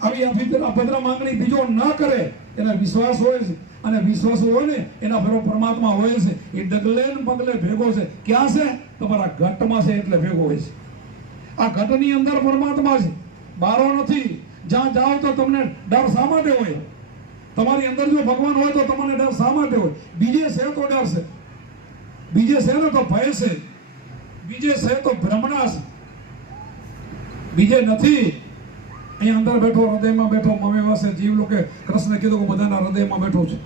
આવી અભદ્ર માંગણી બીજો ન કરે. એને વિશ્વાસ હોય છે અને વિશ્વાસ હોય ને એના ફેરો પરમાત્મા હોય છે. એ ડગલે ને પગલે ભેગો છે. ક્યાં છે? તમારા ઘટમાં છે એટલે ભેગો હોય છે. આ ઘટની અંદર પરમાત્મા છે. બારો નથી. જ્યાં જાઓ તો તમને ડર શા માટે હોય? તમારી અંદર જો ભગવાન હોય તો તમને ડર શા માટે હોય? બીજે છે તો ડર છે, બીજે છે ને તો ભય છે, બીજે છે તો ભ્રમણા છે, બીજે નથી. અહીંયા અંદર બેઠો, હૃદયમાં બેઠો, મમે વાસે જીવ લોકે કૃષ્ણ કીધું કે બધાના હૃદયમાં બેઠો છે.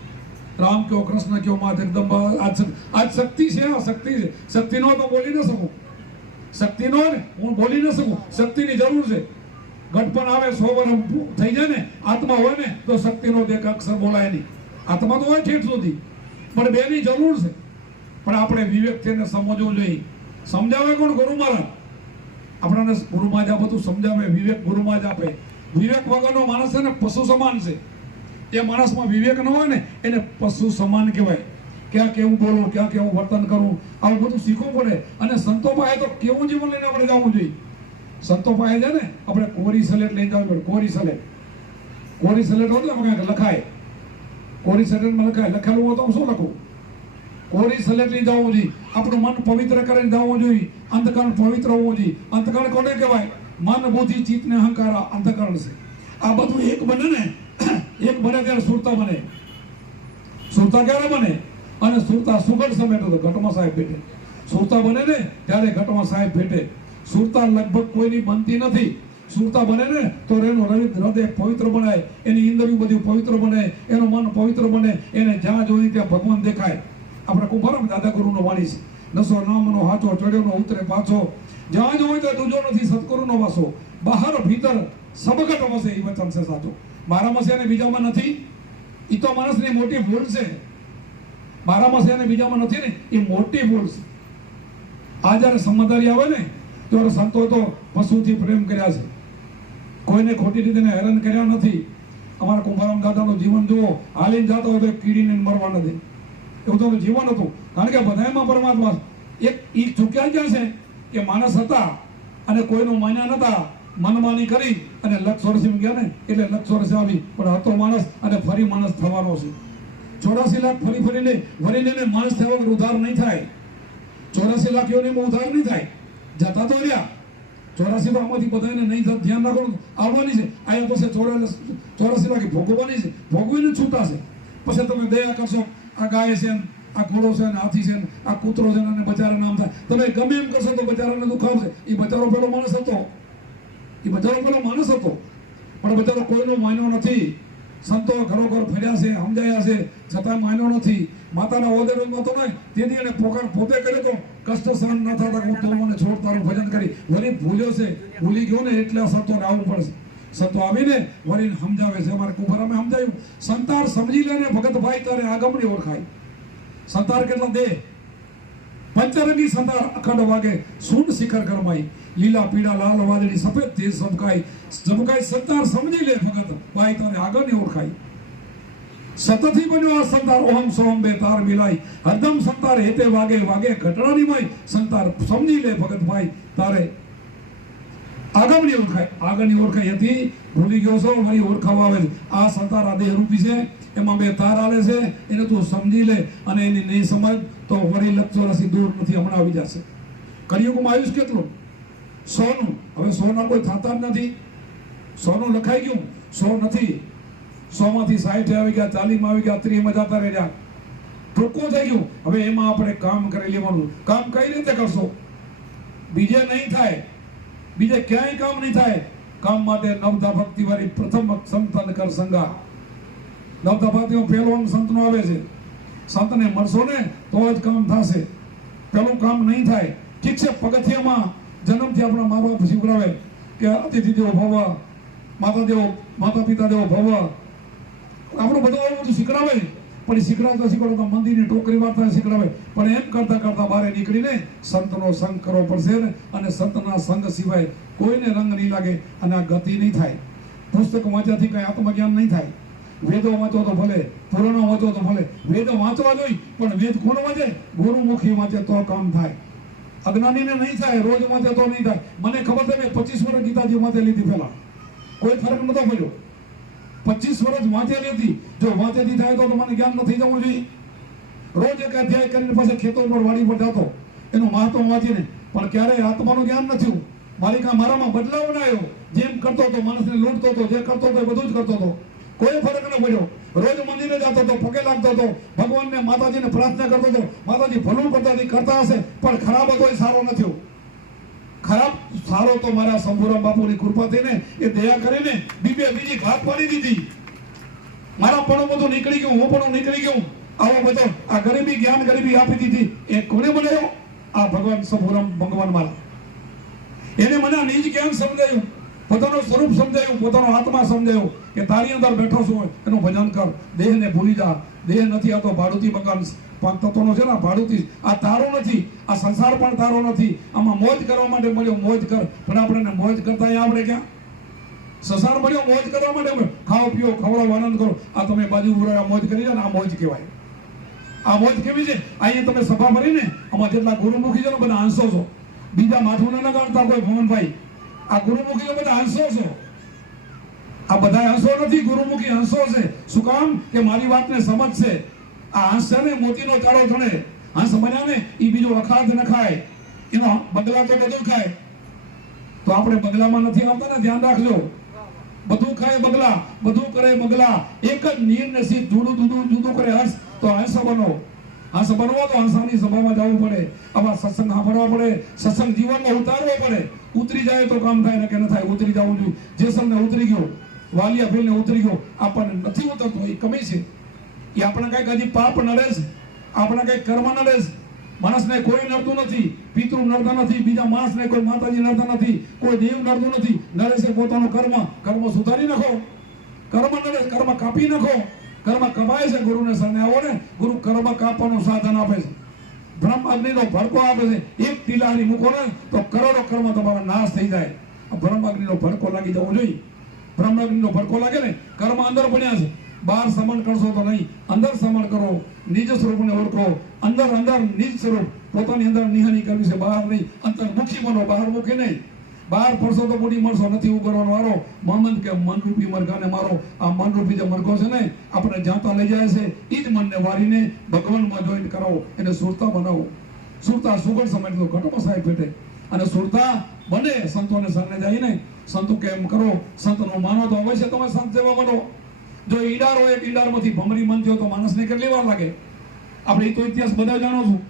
રામ કયો, કૃષ્ણ કયો, માત એકદમ આજ શક્તિ છે. આ શક્તિ છે. શક્તિનો તો બોલી ન શકું, શક્તિનો ને હું બોલી ન શકું. શક્તિની જરૂર છે. ઘટપણ આવે 100 વર્ષ થઈ જાય ને, આત્મા હોય ને તો શક્તિનો એક અક્ષર બોલાય નહીં. આત્મા તો હોય ઠેઠ સુધી, પણ બેની જરૂર છે. પણ આપણે વિવેકથી એને સમજવું જોઈએ. સમજાવે કોણ? ગુરુ મહારાજ. આપણને ગુરુ મહારાજ આ બધું સમજાવે, વિવેક ગુરુ મહારાજ આપે. વિવેક વગરનો માણસ છે ને પશુ સમાન છે. એ માણસમાં વિવેક ન હોય ને એને પશુ સમાન કહેવાય. ક્યાં કેવું બોલવું, ક્યાં કેવું વર્તન કરવું, આવું બધું શીખવું પડે. અને સંતો પાસે તો કેવું જીવન લઈને આપણે જવું જોઈએ. સંતો પાસે છે ને આપણે કોરી સલેટ લઈને જવું પડે. કોરી સલેટ હોય તો કંઈક લખાય. કોરી સલેટમાં લખાય. લખેલું હોય તો શું લખવું? કોરી સલેટ લઈ જવું જોઈએ. આપણું મન પવિત્ર કરીને જવું જોઈએ. અંતકરણ પવિત્ર હોવું જોઈએ. અંતકરણ કોને કહેવાય? મન, બુદ્ધિ, ચિત્ત ને અહંકાર અંતકરણ છે. આ બધું એક બને ને, એક બને ત્યારે સુરતા બને. સુરતા ક્યારે બને? અને સુરતા સુગઢ સમેટો તો ઘટમાં સાહેબ ભેટે. સુરતા બને ને ત્યારે ઘટમાં સાહેબ ભેટે. સુરતા લગભગ કોઈની બનતી નથી. સુરતા બને ને તો એનું હૃદય પવિત્ર બનાય, એની ઇન્દ્રિયો બધી પવિત્ર બને, એનું મન પવિત્ર બને, એને જ્યાં જોઈએ ત્યાં ભગવાન દેખાય. આપણે કુંભારામ દાદા ગુરુનો વાણી છે, નસો નામનો હાચો ચડ્યો નો ઉતરે પાછો, જ્યાં જોઈએ ત્યાં દૂજો નથી સદગુરુનો વાસો, બહાર ભીતર સબગટ વસે એ વચન છે સાચો. મારામાં છે અને બીજામાં નથી, એ તો માણસની મોટી ભૂલ છે. મારામાં છે અને બીજામાં નથી ને એ મોટી ભૂલ છે. આ જ્યારે સમજદારી આવે ને ત્યારે સંતો તો પશુથી પ્રેમ કર્યા છે, કોઈને ખોટી રીતે હેરાન કર્યા નથી. અમારા કુંભારામ દાદાનું જીવન જુઓ, હાલીને જતો હોય તો કીડીને મરવા નથી, એવું તો જીવન હતું. કારણ કે બધામાં પરમાત્મા એક ઈ ચૂક્યા ક્યાં છે કે માણસ હતા અને કોઈનું માન્યા નતા, મનમાની કરી અને લક્ષ વર્ષી ગયા ને એટલે લક્ષ વર્ષ આવી, પણ હતો માણસ અને ફરી માણસ થવાનો છે. 84 લાખ ફરીને માણસ થયા વગર ઉધાર નહીં થાય. 84 લાખ યોની ઉધાર નહીં થાય. જતા તો રહ્યા 84 આમાંથી બધાને નહીં ધ્યાન રાખવાનું આવવાની છે. આયા પછી 84 લાખ ભોગવવાની છે, ભોગવીને છૂટાશે. પછી તમે દયા કરશો, આ ગાય છે, આ ઘોડો છે, હાથી છે, આ કૂતરો છે, અને બચારા નામ થાય. તમે ગમે એમ કરશો તો બચારાને દુઃખ આવશે. એ બચારો પેલો માણસ હતો, પણ બચારો કોઈનો માન્યો નથી. સંતો ઘરોઘર ફર્યા છે, સમજાયા છે, છતાં માન્યો નથી. માતાના ઓદેરો નહોતો ને તેથી એને પોતે કર્યો તો કષ્ટ સહન ન થતા હું તું મને છોડ તારું ભજન કરી વળી ભૂલ્યો છે, ભૂલી ગયો ને એટલે સંતોને આવવું પડશે. સંતો આવીને વળીને સમજાવે છે. અમારે કુંભારામે સમજાયું, સંતાર સમજી લે ને ભગત ભાઈ તારે આગમની ઓળખાય. સંતાર કેટલા દે? પંચરંગી સંતાર અખંડ વાગે, સૂંડ શિખર કરમાઈ, લીલા પીળા લાલ વાદળી સફેદ તેજ ઝબકાય. સંતાર સમજી લે ભગત ભાઈ તારે આગળની ઓળખાય. સતથી બન્યો આ સંતાર, ઓહમ સોહમ બે તાર મિલાય, હરદમ સંતાર હેતે વાગે ઘટડાની માય. સંતાર સમજી લે ભગત ભાઈ તારે આગળની ઓળખાય. આગળની ઓળખાય હતી ભૂલી ગયો છો, મારી ઓળખાવા આવે છે. આ સંતાર આ દેહ રૂપી છે, એમાં બે તાર આલે છે, એને તું સમજી લે. અને એની નહીં સમજ તો વળી લક્ષ દૂર નથી, હમણાં આવી જશે. કળિયુગમાં આયુષ કેટલું? 100 નું. હવે 100 ના કોઈ થતા જ નથી. 100 નું લખાઈ ગયું, 100 નથી. 100 માંથી 60 આવી ગયા, 40 માં આવી ગયા, 30 માં જતા રહ્યા. ટૂંકું થઈ ગયું. હવે એમાં આપણે કામ કરી લેવાનું. કામ કઈ રીતે કરશો? બીજે નહીં થાય, બીજે ક્યાંય કામ નહીં થાય. કામ માટે નવધા ભક્તિ વાળી પ્રથમ સંતન કર સંગા. નવધા ભક્તિમાં પહેલો સંતનો આવે છે. સંતને મળશો ને તો જ કામ થશે, પેલું કામ નહીં થાય. ઠીક છે, પગથિયામાં જન્મથી આપણા મા બાપ શીખવાડે કે અતિથિ દેવો ભવ, માતા પિતા દેવો ભવ, આપણું બધું આવું બધું શીખડાવે. પણ શીખડાવતા મંદિરની ટોકરી વાર્તા શીખડાવે. પણ એમ કરતા બહાર નીકળીને સંતનો સંગ કરવો પડશે ને. અને સંતના સંગ સિવાય કોઈને રંગ નહીં લાગે અને આ ગતિ નહીં થાય. પુસ્તક વાંચ્યાથી કઈ આત્મજ્ઞાન નહીં થાય. વેદો વાંચો તો ભલે, પુરાણો વાંચો તો ભલે, વેદ વાંચવા જોઈએ, પણ વેદ કોણ વાંચે? ગુરુમુખી વાંચે તો કામ થાય. અજ્ઞાનીને નહીં થાય, રોજ વાંચે તો નહીં થાય. મને ખબર છે, મેં 25 વર્ષ ગીતાજી વાંચે લીધી પહેલા, કોઈ ફરક નતો પડ્યો. 25 વર્ષ વાંચેલી હતી. જો વાંચેલી થાય તો મને જ્ઞાન નથી જવું જોઈએ. રોજ એક અધ્યાય કરીને પછી ખેતો પર વાડી પર જતો, એનું મહત્વ વાંચીને, પણ ક્યારેય આત્માનું જ્ઞાન નથી. મારામાં બદલાવ ના આવ્યો. જેમ કરતો હતો, માણસને લૂંટતો હતો, જે કરતો હતો એ બધું જ કરતો હતો, કોઈ ફરક ન પડ્યો. રોજ મંદિરે જતો હતો, પગે લાગતો હતો, ભગવાનને માતાજીને પ્રાર્થના કરતો હતો, માતાજી ભલું કરતા હશે, પણ ખરાબ હતો એ સારો નથી. ખરાબ સારો તો મારા શંભુરામ બાપુની કૃપાથી ને એ દયા કરીને બીજી ઘાત પાડી દીધી. મારા પણ બધું નીકળી ગયું, હું પણ નીકળી ગયું. આવો બધો આ ગરીબી જ્ઞાન ગરીબી આપી દીધી એ કોને બનાવ્યો? આ ભગવાન શંભુરામ ભગવાન મારા. એને મને આ નિજ જ્ઞાન સમજાયું, પોતાનું સ્વરૂપ સમજાયું, પોતાનો આત્મા સમજાયો કે તારી અંદર બેઠો છું એનું ભજન કર, દેહને ભૂલી જા. દેહ નથી, આ તો ભાડુતી મકાન પાંચ તત્વનો છે ને, ભાડુતી. આ તારો નથી, આ સંસાર પણ તારો નથી. આમાં મોજ કરવા માટે મળ્યો, મોજ કર. પણ આપણે મોજ કરતા આપણે ક્યાં? સંસાર મળ્યો મોજ કરવા માટે, ખાઓ પીઓ ખવડાવો આનંદ કરો. આ તમે બાજુ ઉભા મોજ કરી જાય ને, આ મોજ કહેવાય. આ મોજ કેવી છે? અહીંયા તમે સભા ભરીને આમાં જેટલા ગુરુમુખી છે ને બધા આંસો છો. બીજા માથું ન લગાડતા કોઈ ભવનભાઈ. આ ગુરુમુખી તો બધા આંસો છો. આ બધા હંસો નથી, ગુરુમુખી હંસો છે. શું કામ? કે મારી વાતને સમજશે. આ હંસ છે ને મોતીનો ચાળો થણે. હંસ બન્યા ને એ બીજો અખાત ન ખાય, એનો બગલા તો બધું ખાય. તો આપણે બગલામાં નથી આવતા ને, ધ્યાન રાખજો. બધું ખાય બગલા, બધું કરે બગલા. એક જ નીર ને સીધ જુદું કરે હંસ. તો હંસ બનો. હંસ બનવો તો હંસાની સભામાં જવું પડે, આવા સત્સંગ સાંભળવા પડે, સત્સંગ જીવનમાં ઉતારવો પડે. ઉતરી જાય તો કામ થાય ને કે ન થાય. ઉતરી જવું જોઈએ. જેસલને ઉતરી ગયો, વાલિયા ફેલને ઉતરી ગયો, આપણને નથી ઉતરતો એ કમી છે. એ આપણે કઈક હજી પાપ નડે છે, આપણે કઈક કર્મ નડે છે. માણસને કોઈ નડતું નથી, પિતૃ નડતા નથી, બીજા માણસને કોઈ માતાજી નડતા નથી, કોઈ દેવ નડતું નથી. નડે છે પોતાનું કર્મ. કર્મ સુધારી નાખો. કર્મ નડે, કર્મ કાપી નાખો. કર્મ કપાય છે, ગુરુને શરણે આવો ને, ગુરુ કર્મ કાપવાનું સાધન આપે છે. બ્રહ્મ અગ્નિનો ભડકો આપે છે. એક તિલારી મૂકો ને તો કરોડો કર્મ તમારા નાશ થઈ જાય. બ્રહ્મ અગ્નિનો ભડકો લાગી જવો જોઈએ. બ્રહ્મ અગ્નિનો ભડકો લાગે ને, કર્મ અંદર બન્યા છે. બહાર સમણ કરશો તો નહીં, અંદર સમણ કરો. નિજ સ્વરૂપને ઓળખો. અંદર નિજ સ્વરૂપ પોતાની અંદર નિહાની કરવી છે, બહાર નહીં. અંતર્મુખી બનો, બહાર મુખી નહીં. બહાર પડશો તો બુડી મળશો, નથી ઉગરવાનો વારો. મોહમ્મદ કે મનરૂપી મરઘાને મારો. આ મનરૂપી જે મરઘો છે ને, આપણે જાતા લઈ જાય છે, એ જ મનને વારીને ભગવાનમાં જોઈન કરાવો, એને સુરતા બનાવો. સુરતા સુગળ સમય તો ઘટો સાહેબ પેટે. અને સુરતા બને સંતોને શરણે જઈને. સંતો કેમ કરો, સંતનો માનો તો અવશ્ય તમે સંત જેવા બનો. જો ઈડાર હોય, એક ઈડારમાંથી ભમરી મન થયો તો માણસને કેટલી વાર લાગે? આપણે એ તો ઇતિહાસ બધા જાણો છું.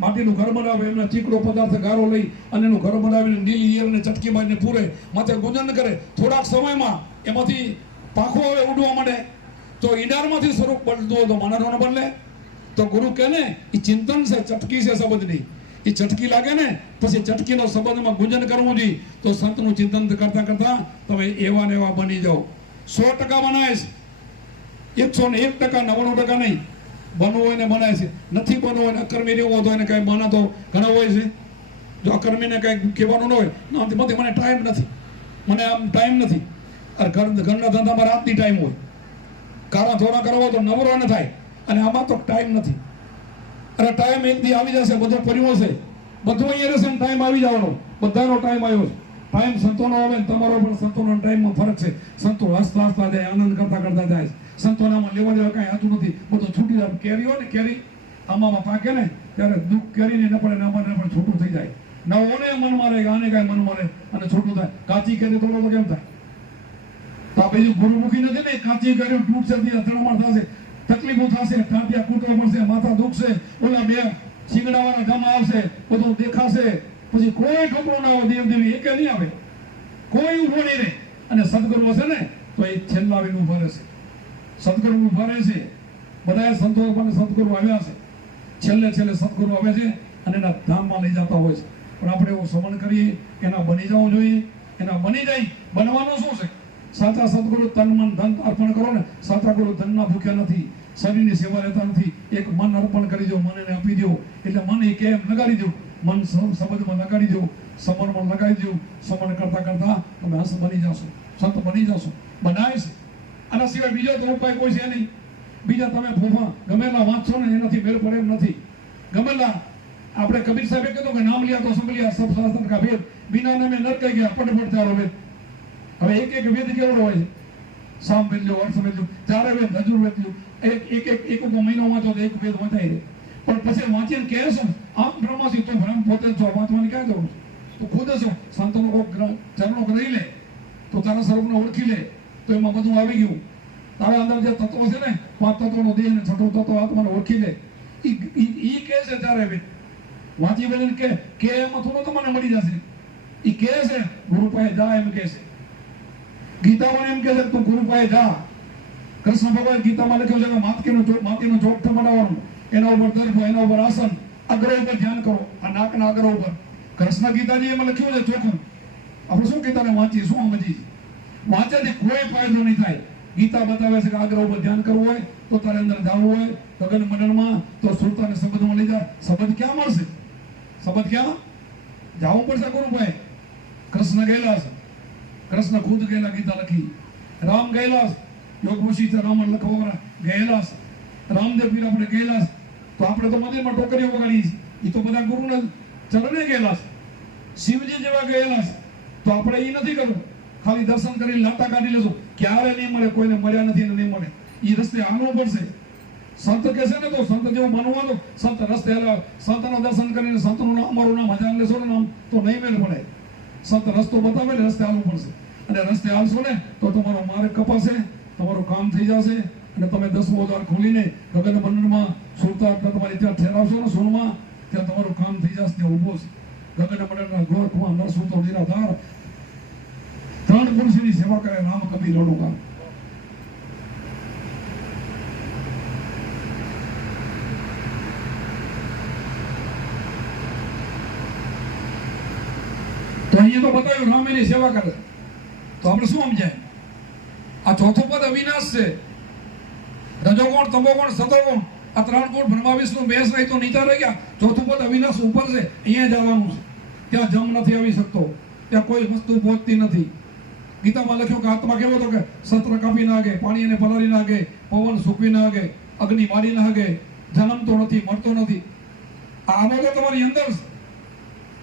માટીનું ઘર બનાવે, એમના ચીકડો પદાર્થ ગારો લઈ અને એનું ઘર બનાવીને નીલી ઈયળને ચટકી મારીને પૂરે, માથે ગુંજન કરે. થોડાક સમયમાં એમાંથી પાંખો હવે ઉડવા માંડે. તો ઈડારમાંથી સ્વરૂપ બદલતું હોય તો માણસો ન બદલે? તો ગુરુ કહે ને, એ ચિંતન છે, ચટકી છે સંબંધની. એ ચટકી લાગે ને પછી ચટકીનો સંબંધમાં ગુંજન કરવું જોઈએ. તો સંતનું ચિંતન કરતા કરતા તમે એવા ને એવા બની જાઓ. 100% બનાય છે, 101%, 99% નહીં. બનવું હોય ને બનાય છે. નથી બનવું હોય ને અકર્મી રહેવું હોય તો એને કઈ બના તો ઘણા હોય છે. જો અકર્મીને કઈ કહેવાનું ન હોય, મને ટાઈમ નથી, મને આમ ટાઈમ નથી. અરે ઘરના ધંધામાં રાતની ટાઈમ હોય, કારા થોડા કરવો તો નવરો ન થાય. અને આમાં તો ટાઈમ નથી. અરે ટાઈમ એક દી આવી જશે, બધો પરિવો છે, બધું અહીંયા રહેશે, ટાઈમ આવી જવાનો. બધાનો ટાઈમ આવ્યો છે. ટાઈમ સંતોનો આવે ને તમારો પણ સંતોનો ટાઈમમાં ફરક છે. સંતો હસતા હસતા જાય, આનંદ કરતા કરતા જાય. સંતોનામાં લેવા દેવા કાંઈ હતું નથી, બધું છૂટી જાય. કેરી હોય ને, કેરી આમાં પાકે ને ત્યારે દુઃખ કેરીને ન પડે ને આમાં પણ છૂટું થઈ જાય. નવોને મન મારે, આને કાંઈ મન મારે અને છૂટું થાય. કાચી કેરી તોડો તો કેમ થાય? તો આ બીજું ગુરુમુખી નથી ને, કાચી કેરી તૂટશે, અથડામણ થશે, તકલીફો થશે, ટાંટિયા કૂટવા પડશે, માથા દુખશે, ઓલા બે શીંગડાવાળા ગામમાં આવશે, બધું દેખાશે. પછી કોઈ ઠોકરો ના આવે, દેવ દેવી એકે નહીં આવે, કોઈ ઉભો નહીં રહે. અને સદગુરુ હશે ને તો એ છેલ્લા આવીને ઉભા રહેશે. સદગુરુ ઉભા રહે છે. બધા સંતો પણ સદગુરુ આવ્યા છે. છેલ્લે સદગુરુ આવે છે અને એના ધામમાં લઈ જતા હોય છે. પણ આપણે એવું સમણ કરીએ, એના બની જવું જોઈએ. એના બની જાય. બનવાનું શું છે? સાચા સદગુરુ તન મન ધન અર્પણ કરો ને. સાચા ગુરુ ધનના ભૂખ્યા નથી, શરીરની સેવા રહેતા નથી. એક મન અર્પણ કરી દો, મન એને આપી દો. એટલે મન એ કેમ લગાડી દો, મન શબ્દમાં લગાડી દો, સમરમાં લગાડી દો. સમણ કરતા કરતા તમે હંસ બની જશો, સંત બની જશો. બનાય છે. આના સિવાય બીજો તો ઉપાય કોઈ છે નહીં. બીજા તમે ફોફા ગમેલા વાંચશો ને એનાથી મેળ પડે એમ નથી. ગમેલા આપણે કબીર સાહેબે કીધું કે નામ લિયા તો સંભળ્યા સબ શાસ્ત્ર કા ભેદ, બિના નામે નરકાઈ ગયા, ફટાફટ ચારો વેદ. હવે એક વેદ કેવડો હોય છે? સામ વેદ લ્યો, અર્થ વેદ લ્યો, ચારે વેદ, હજુર વેદ લ્યો. એક મહિનો વાંચો તો એક વેદ વાંચાઈ રહે. પણ પછી વાંચીને કહે છે આમ બ્રહ્માસી તું બ્રહ્મ પોતે છો, વાંચવાની ક્યાં જરૂર છે? તું ખુદ છો. સંતોનો કોઈક ચરણો રહી લે, તો તારા સ્વરૂપને ઓળખી લે તો એમાં બધું આવી ગયું. તારા અંદર જે તત્વો છે ને, 5 તત્વોનો દેહ ને 6ઠું તત્વ આત્માને ઓળખી લે. ઈ કે છે ત્યારે બી વાંચી બેન કે એમાં થોડું તો મને મળી જશે. ઈ કે છે ગુરુ પાસે જા એમ કે છે. ગીતામાં એમ કે છે તું ગુરુ પાસે જા. કૃષ્ણ ભગવાન ગીતામાં લખ્યું છે કે માટીનો ચોકઠો બનાવવાનું, એના ઉપર દર્ભ, એના ઉપર આસન, અગ્ર ઉપર ધ્યાન કરો, આ નાકના અગ્ર ઉપર. કૃષ્ણ ગીતાજી એમાં લખ્યું છે ચોખ્ખું. આપણે શું ગીતાને વાંચીએ, શું સમજીએ? વાંચ્યાથી કોઈ ફાયદો નહીં થાય. ગીતા બતાવે છે કે અગ્ર ઉપર ધ્યાન કરવું હોય તો તારે અંદર જવું હોય ગગન મંડળમાં તો સુરતાને શબ્દમાં લઈ જાય. શબ્દ ક્યાં મળશે? શબ્દ ક્યાં? જવું પડશે ગુરુભાઈ. કૃષ્ણ ગયેલા છે, કૃષ્ણ ખુદ ગયેલા, ગીતા લખી. રામ ગયેલા છે, યોગ વશિષ્ઠ રામાયણ લખવા ગયેલા છે. રામદેવ પીર આપણે ગયેલા છે. તો આપણે તો મંદિરમાં ટોકરીઓ વગાડીએ છીએ, એ તો બધા ગુરુના ચરણે ગયેલા છે. શિવજી જેવા ગયેલા છે, તો આપણે એ નથી કરવું. ખાલી દર્શન કરી લાટા કાઢી લેશું, ક્યારે નહીં મળે, કોઈને મળ્યા નથી ને નહીં મળે. એ રસ્તે હાલવું પડશે. સંત કે છે ને તો સંત જેવું બનવું તો સંત રસ્તે સંતનું દર્શન કરીને સંતનું નામ, અમારું નામ, હજાર લેશો ને નામ તો નહીં મેળ પડે. સંત રસ્તો બતાવે ને રસ્તે હાલવું પડશે. અને રસ્તે હાલશો ને તો તમારો માર્ગ કપાશે, તમારું કામ થઈ જશે. અને તમે 10મો દ્વાર ખોલીને ગગન મંડળમાં સુરતા તમારી ત્યાં ઠેરાવશો ને સોનમાં, ત્યાં તમારું કામ થઈ જશે. ત્યાં ઊભો છે ગગન મંડળના ગોરખમાં નરસુતો નિરાધાર 3 પુરુષોની સેવા કરે રામ કબીરોનું કામ. તો અહીંયા તો બતાવ્યું રામ એની સેવા કરે. તો આપણે શું સમજાય? આ ચોથું પદ અવિનાશ છે. રજોગુણ, તમોગુણ, સતોગુણ, આ 3 ગુણ બ્રહ્મા વિષ્ણુ મહેશ નહીં તો નીચા રહી ગયા. ચોથું પદ અવિનાશ ઉપર છે, અહીંયા જવાનું છે. ત્યાં જમ નથી આવી શકતો, ત્યાં કોઈ વસ્તુ પહોંચતી નથી. ગીતામાં લખ્યું કે આત્મા કેવો હતો કે સત્ર કાપી નાગે, પાણી એને પલાળી નાગે, પવન સૂકવી નાગે, અગ્નિ મારી નાગે, જન્મતો નથી, મરતો નથી. આ બધો તમારી અંદર છે.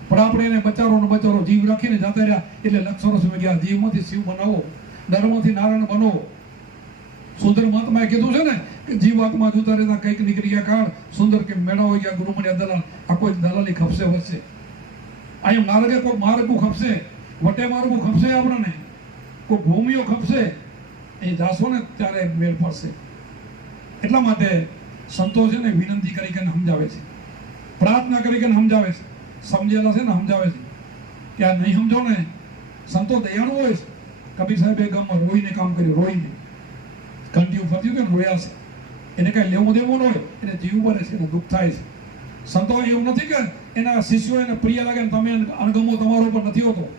પણ આપણે એને બચારો જીવ રાખીને જતા રહ્યા એટલે લક્ષ વર્ષ ગયા. જીવમાંથી શિવ બનાવો, નરમાંથી નારાયણ બનો. સુંદર મહાત્માએ કીધું છે ને કે જીવ આત્મા જોતા રહેતા કંઈક નીકળી ગયા કાળ, સુંદર કે મેળા હોય ગયા ગુરુ મળ્યા દલાલ. આ કોઈ દલાલી ખપશે વચ્ચે? અહીં માર્ગે કોઈ માર્ગું ખપશે, વટે માર્ગું ખપશે, આપણને કોઈ ભૂમિઓ ખપશે. અહીં જાશો ને ત્યારે મેળ પડશે. એટલા માટે સંતો છે ને વિનંતી કરી કે સમજાવે છે, પ્રાર્થના કરી કે સમજાવે છે. સમજેલા છે ને સમજાવે છે કે આ નહીં સમજો ને. સંતો દયાળુ હોય છે. કબીર સાહેબે ગામમાં રોઈને કામ કર્યું, રોઈને ઘંટીયું ફરતી હતું ને રોયા છે. એને કઈ લેવું દેવું ન હોય, એને જીવ બને છે, એને દુઃખ થાય છે. સંતો એવું નથી કે એના શિષ્યો એને પ્રિય લાગે ને તમે અણગમો તમારો ઉપર નથી હોતો.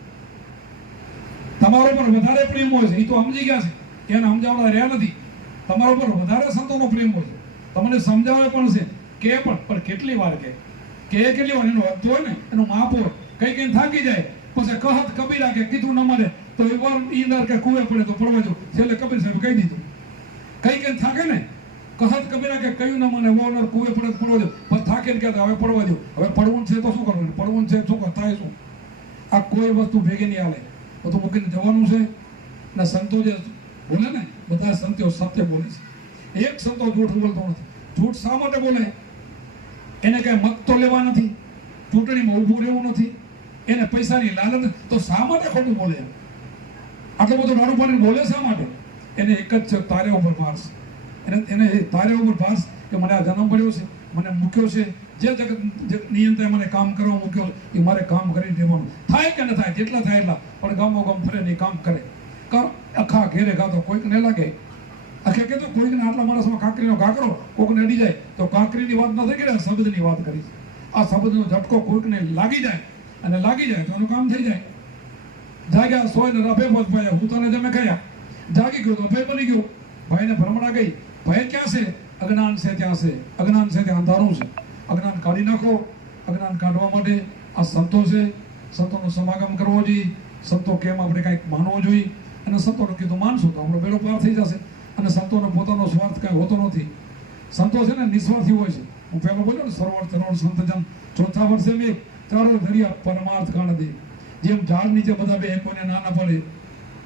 તમારો પર વધારે પ્રેમ હોય છે. એ તો સમજી ગયા છે, એને સમજાવવા રહ્યા નથી. તમારા ઉપર વધારે સંતોનો પ્રેમ હોય છે. તમને સમજાવે પણ છે, કે પણ કેટલી વાર કે કેટલી વાર એનો અર્થ હોય ને, એનું માપ હોય. કઈ થાકી જાય પછી કહત કબીરા કે કીધું ન મળે તો એક વાર ઈંદર કે કુએ પડે તો પડવા જો. છેલ્લે કબીર સાહેબ કહી દીધું. કઈ થાકે ને, કહત કબીરા કે કયું ન મને વોનર કુએ પડે તો પડવા દો. પછી થાકે ને કહેતા હવે પડવા દો. હવે પડવું છે તો શું કરવાનું? પડવું છે શું થાય શું? આ કોઈ વસ્તુ ભેગી નહીં હાલે. બધું મૂકીને જવાનું છે. ને સંતો જે બોલે ને, બધા સંતો સત્ય બોલે છે. એક સંતો જૂઠ બોલતો નથી. જૂઠ શા માટે બોલે? એને કઈ મત તો લેવા નથી, ચૂંટણીમાં ઊભું રહેવું નથી, એને પૈસાની લાલચ, તો શા માટે ખોટું બોલે? આટલું બધું નાનું પાણી બોલે શા માટે? એને એક જ છે, તારે ઉપર ભાસ. એને તારે ઉપર ભાસ કે મને આ જન્મ પડ્યો છે, મને મૂક્યો છે, જે જગત નિયંત્રણે મને કામ કરવા મૂક્યો એ મારે કામ કરી દેવાનું. થાય કે ન થાય, જેટલા થાય એટલા. પણ ગામો ગામ ફરે ને કામ કરે. આખા ઘેરે ગાતો કોઈક ને લાગે. આખે કે તો કોઈકને આટલા માણસમાં કાંકરીનો કાંકરો કોઈકને અડી જાય તો કાંકરીની વાત નથી કરી, શબ્દની વાત કરી. આ શબ્દનો ઝટકો કોઈકને લાગી જાય અને લાગી જાય તો એનું કામ થઈ જાય. જાગ્યા સોય ને રફે પદ પાયા, હું તને જમે ખાયા. જાગી ગયો તો ભય બની ગયો. ભાઈને ભ્રમણા ગઈ. ભય ક્યાં છે? અજ્ઞાન છે ત્યાં છે. અજ્ઞાન છે ત્યાં અંધારું છે. અજ્ઞાન કાઢી નાખો. અજ્ઞાન કાઢવા માટે આ સંતો છે. સંતોનો સમાગમ કરવો જોઈએ. સંતો કેમ આપણે કાંઈક માનવો જોઈએ. અને સંતોનું કીધું માનશું તો આપણો બેડો પાર થઈ જશે. અને સંતોનો પોતાનો સ્વાર્થ કઈ હોતો નથી. સંતો છે ને નિસ્વાર્થી હોય છે. હું પહેલો બોલ્યો ને સરોવર તરોવર સંતજન. ચોથા વર્ષે મેં ચારો ધર્યા પરમાર્થ કાણ દે. જેમ ઝાડ નીચે બધા બે કોઈને ના ના પડે,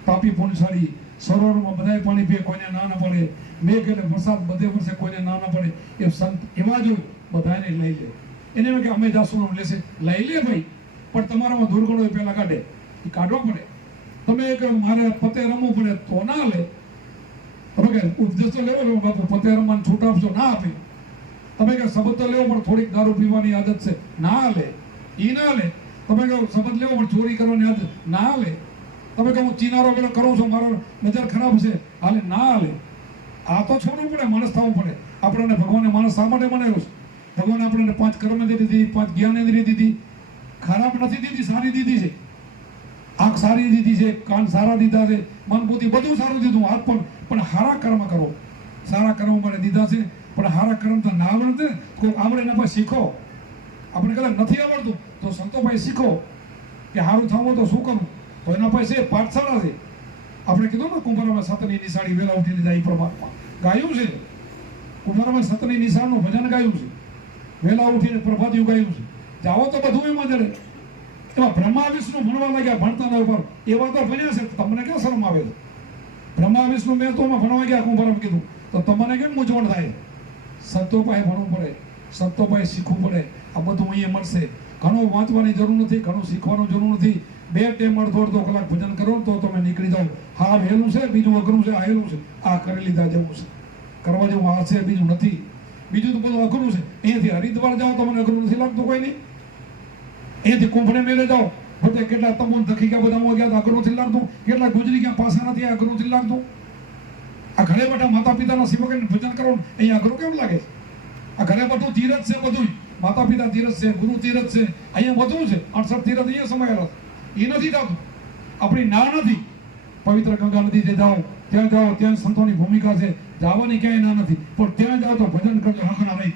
પાપી પુણસાળી સરોવરમાં બધાય પાણી પીએ કોઈને ના ના પડે, મેઘ એટલે વરસાદ બધે વર્ષે કોઈને ના ના પડે. એ સંત એવા જ હોય, બધાને લઈ લે. એને એમ કે અમે જાસુનું લેશે, લઈ લે ભાઈ, પણ તમારામાં દુર્ગુણ હોય પહેલા કાઢે. એ કાઢવા પડે. તમે કે મારે પતે રમવું પડે તો ના લે. તમે કે ઉપદેશ તો લેવો બાપુ પતે રમવાનું છૂટ આપશો, ના આપે. તમે કે શબ્દ તો લેવો પણ થોડીક દારૂ પીવાની આદત છે, ના લે, ઈ ના લે. તમે કહો શબ્દ લેવો પણ ચોરી કરવાની આદત, ના લે. તમે કહો હું ચિનારો પેલો કરું છું, મારો નજર ખરાબ છે, હાલે, ના લે. આ તો છોડવું પડે, માણસ થવું પડે. આપણને ભગવાને માણસ શા માટે બનાવ્યો છે? ભગવાન આપણને 5 કર્મેન્દ્રિય દીધી, 5 જ્ઞાનેન્દ્રિય દીધી. ખરાબ નથી દીધી, સારી દીધી છે. આંખ સારી દીધી છે, કાન સારા દીધા છે, મન બુદ્ધિ બધું સારું દીધું. હાથ પણ સારા કર્મ કરો, સારા કર્મ મને દીધા છે. પણ સારા કર્મ તો ના આવડે, કોઈ આવડે એના પાસે શીખો. આપણે કદાચ નથી આવડતું તો સંતો પાસે શીખો કે સારું થવું તો શું કરવું. તો એના પાસે પાઠશાળા છે. આપણે કીધું ને કુંભારામાં સતની નિશાળી વેલા ઉઠીને જાય પરમાત્મા ગાયું છે. કુંભારામાં સતની નિશાળનું ભજન ગાયું છે, વેલા ઉઠીને પ્રભાતિયું ગાયું છે. જાઓ તો બધું એમાં જડે. એવા બ્રહ્મા વિષ્ણુ ભણવા લાગ્યા, ભણતા ઉપર એવા તો ભણ્યા છે. તમને ક્યાં શરમ આવે છે? બ્રહ્મા વિષ્ણુ મેં તો ભણવા ગયા કુંભારામાં કીધું તો તમને કેમ મૂંઝવણ થાય? સંતો પાસે ભણવું પડે, સંતો પાસે શીખવું પડે. આ બધું અહીંયા મળશે. ઘણું વાંચવાની જરૂર નથી, ઘણું શીખવાનું જરૂર નથી. 2 ટેમ અડધો કલાક ભજન કરો તો તમે નીકળી જાઓ. હા વહેલું છે, બીજું અઘરું છે, આ હેલું છે, આ કરી લીધા જેવું છે, કરવા જેવું આ છે, બીજું નથી. બીજું તો બધું અઘરું છે. અહીંયાથી હરિદ્વાર જાઓ તો મને અઘરું નથી લાગતું કોઈ નહીં. અહીંયાથી કુંભને મેળે જાઓ, બધે કેટલા તમુન ધખી ગયા, બધા ગયા અઘરું નથી લાગતું. કેટલા ગુજરી ગયા પાસા નથી, અઘરું નથી લાગતું. આ ઘરે બેઠા માતા પિતાના સેવક ભજન કરો અહીંયા અઘરું કેમ લાગે છે? આ ઘરે બધું તીરથ છે, બધું માતા પિતા તીરથ છે, ગુરુ તીરથ છે, અહીંયા બધું છે. 68 તીરથ અહીંયા સમાયેલા છે. એ નથી થતું. આપણી ના નથી. પવિત્ર ગંગા નદી જે જાઓ ત્યાં જાઓ, ત્યાં સંતોની ભૂમિકા છે. જવાની ક્યાંય ના નથી, પણ ત્યાં જાઓ તો ભજન કરજો. હકના નહીં,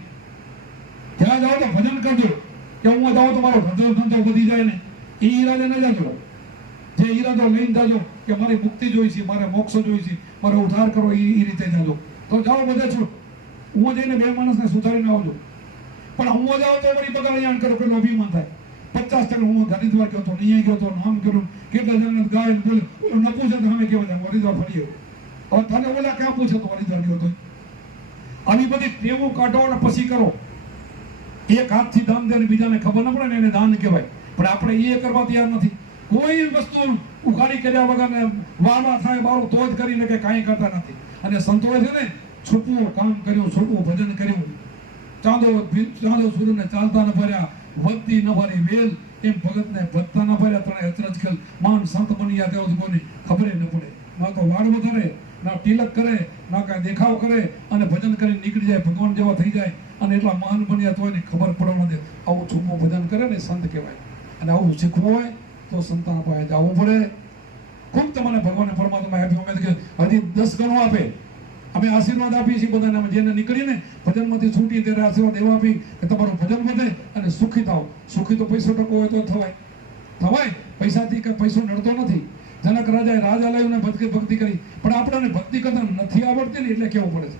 ત્યાં જાઓ તો ભજન કરજો. કે હું જાઉં તો મારો ધંધો વધી જાય ને, એ ઈરાદે ન જાજો. જે ઈરાદો લઈને જાજો કે મારી મુક્તિ જોઈ છે, મારે મોક્ષ જોઈ છે, મારે ઉદ્ધાર કરો, એ રીતે જાજો. તો જાઓ બધે છૂટ. હું જઈને 2 માણસને સુધારીને આવજો. પણ હું જાઉં તો વળી બગાડ જાણ કરો, પેલો અભિમાન થાય. 50 હું હરિદ્વાર ગયો તો, અહીંયા ગયો તો, નામ કર્યું, કેટલા જણ ગાય બોલ્યો, ન પૂછે તો અમે કેવા જાય હરિદ્વાર ફરી ગયો. હવે તને ઓલા ક્યાં પૂછે તો હરિદ્વાર ગયો તો? આવી બધી ટેવો કાઢો અને પછી કરો. એક હાથથી દાન દે, બીજાને ખબર ન પડે ને એને દાન કહેવાય. પણ આપણે એ કરવા તૈયાર નથી. કોઈ વસ્તુ ઉઘાડી કર્યા વગર ને વાવા થાય બારું તો જ કરીને કે કાંઈ કરતા નથી. અને સંતોએ છે ને છૂટવું કામ કર્યું, છૂટવું ભજન કર્યું. ચાંદો સૂર્યને ચાલતા ન ભર્યા, વધતી ન ભરી વેલ, એમ ભગતને ભજતા ન ભર્યા. તને અચરજ ખેલ માન સંત બની ગયા તેઓ કોની ખબર ન પડે. ના તો વાળ વધારે, ના તિલક કરે, ના કાંઈ દેખાવ કરે, અને ભજન કરીને નીકળી જાય, ભગવાન જેવા થઈ જાય. અને એટલા મહાન બન્યા તો એને ખબર પડવા ન દે. આવું છૂટવું ભજન કરે ને સંત કહેવાય. અને આવું શીખવું હોય તો સંતાન પાસે જવું પડે. ખૂબ તમને ભગવાન પરમાત્મા આપ્યું. અમે કે હજી 10 ગણું આપે. અમે આશીર્વાદ આપીએ છીએ બધાને. અમે જેને નીકળીને ભજનમાંથી છૂટી ત્યારે આશીર્વાદ એવા આપી કે તમારું ભજન વધે અને સુખી થાવ. સુખી તો પૈસો ટકો હોય તો થવાય. પૈસાથી કે પૈસો નડતો નથી. જનક રાજાએ રાજાલયુને ભક્તિ કરી, પણ આપણને ભક્તિ કરતા નથી આવડતી ને એટલે કેવું પડે છે.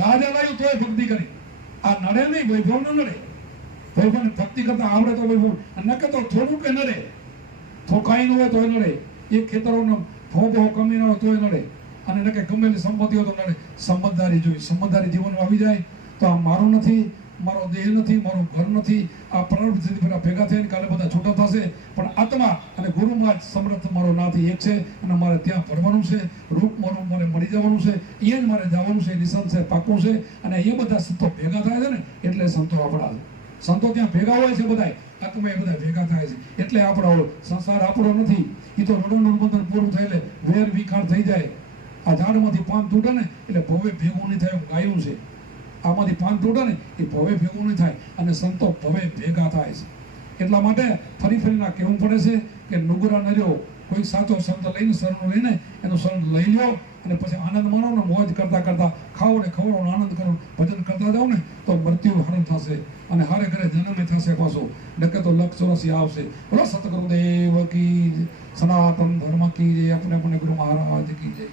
રાજાલયુ તોય ભક્તિ કરી. આ નડે નહીં, વૈભવ ન નડે. વૈભવ ભક્તિ કરતા આવડે તો વૈભવ, ન કે તો થોડું કે નડે. તો કાંઈ ન હોય તોય નડે. એક ખેતરોનો ભોગો કમી ન હોય તોય નડે. અને ન કે ગમેલી સંપત્તિઓ તો નડે. સમજદારી જોઈએ. સમજદારી જીવનમાં આવી જાય તો આ મારું નથી, મારો દેહ નથી, મારું ઘર નથી. આ પ્રારબ્ધથી બધા ભેગા થઈને કાલે બધા છૂટા થશે. પણ આત્મા અને ગુરુમાં જ સમર્થ મારો નાથી એક છે. અને મારે ત્યાં ભરવાનું છે. રૂપ મારું મારે મળી જવાનું છે. એ જ મારે જવાનું છે. નિશાન છે, પાકું છે. અને એ બધા સંતો ભેગા થાય છે ને એટલે સંતો આપણા છે. સંતો ત્યાં ભેગા હોય છે બધા. આત્મા એ બધા ભેગા થાય છે એટલે આપણો સંસાર આપણો નથી. એ તો રડોનું બંધન પૂરું થાય એટલે વેર વિખાણ થઈ જાય. આ ઝાડમાંથી પાન તૂટે ને એટલે ભવે ભેગું નહીં થાય, ગાયું છે. આમાંથી પાન તૂટે ને એ ભવે ભેગું નહીં થાય. અને સંતો ભવે ભેગા થાય છે. એટલા માટે ફરીના કહેવું પડે છે કે નુગરા નર્યો કોઈ સાચો સંત લઈને શરણું લઈને એનું શરણ લઈ લ્યો. અને પછી આનંદ માણો ને, મોજ કરતા ખાઓ ને ખવડાવો, આનંદ કરો, ભજન કરતા જાઓ ને તો મૃત્યુ હરણ થશે. અને હારે ઘરે જન્મે થશે પાછો. ડકે તો 184 આવશે. બોલો સતગુરુદેવ કી, સનાતન ધર્મ કી જય, अपने गुरु महाराज की जय.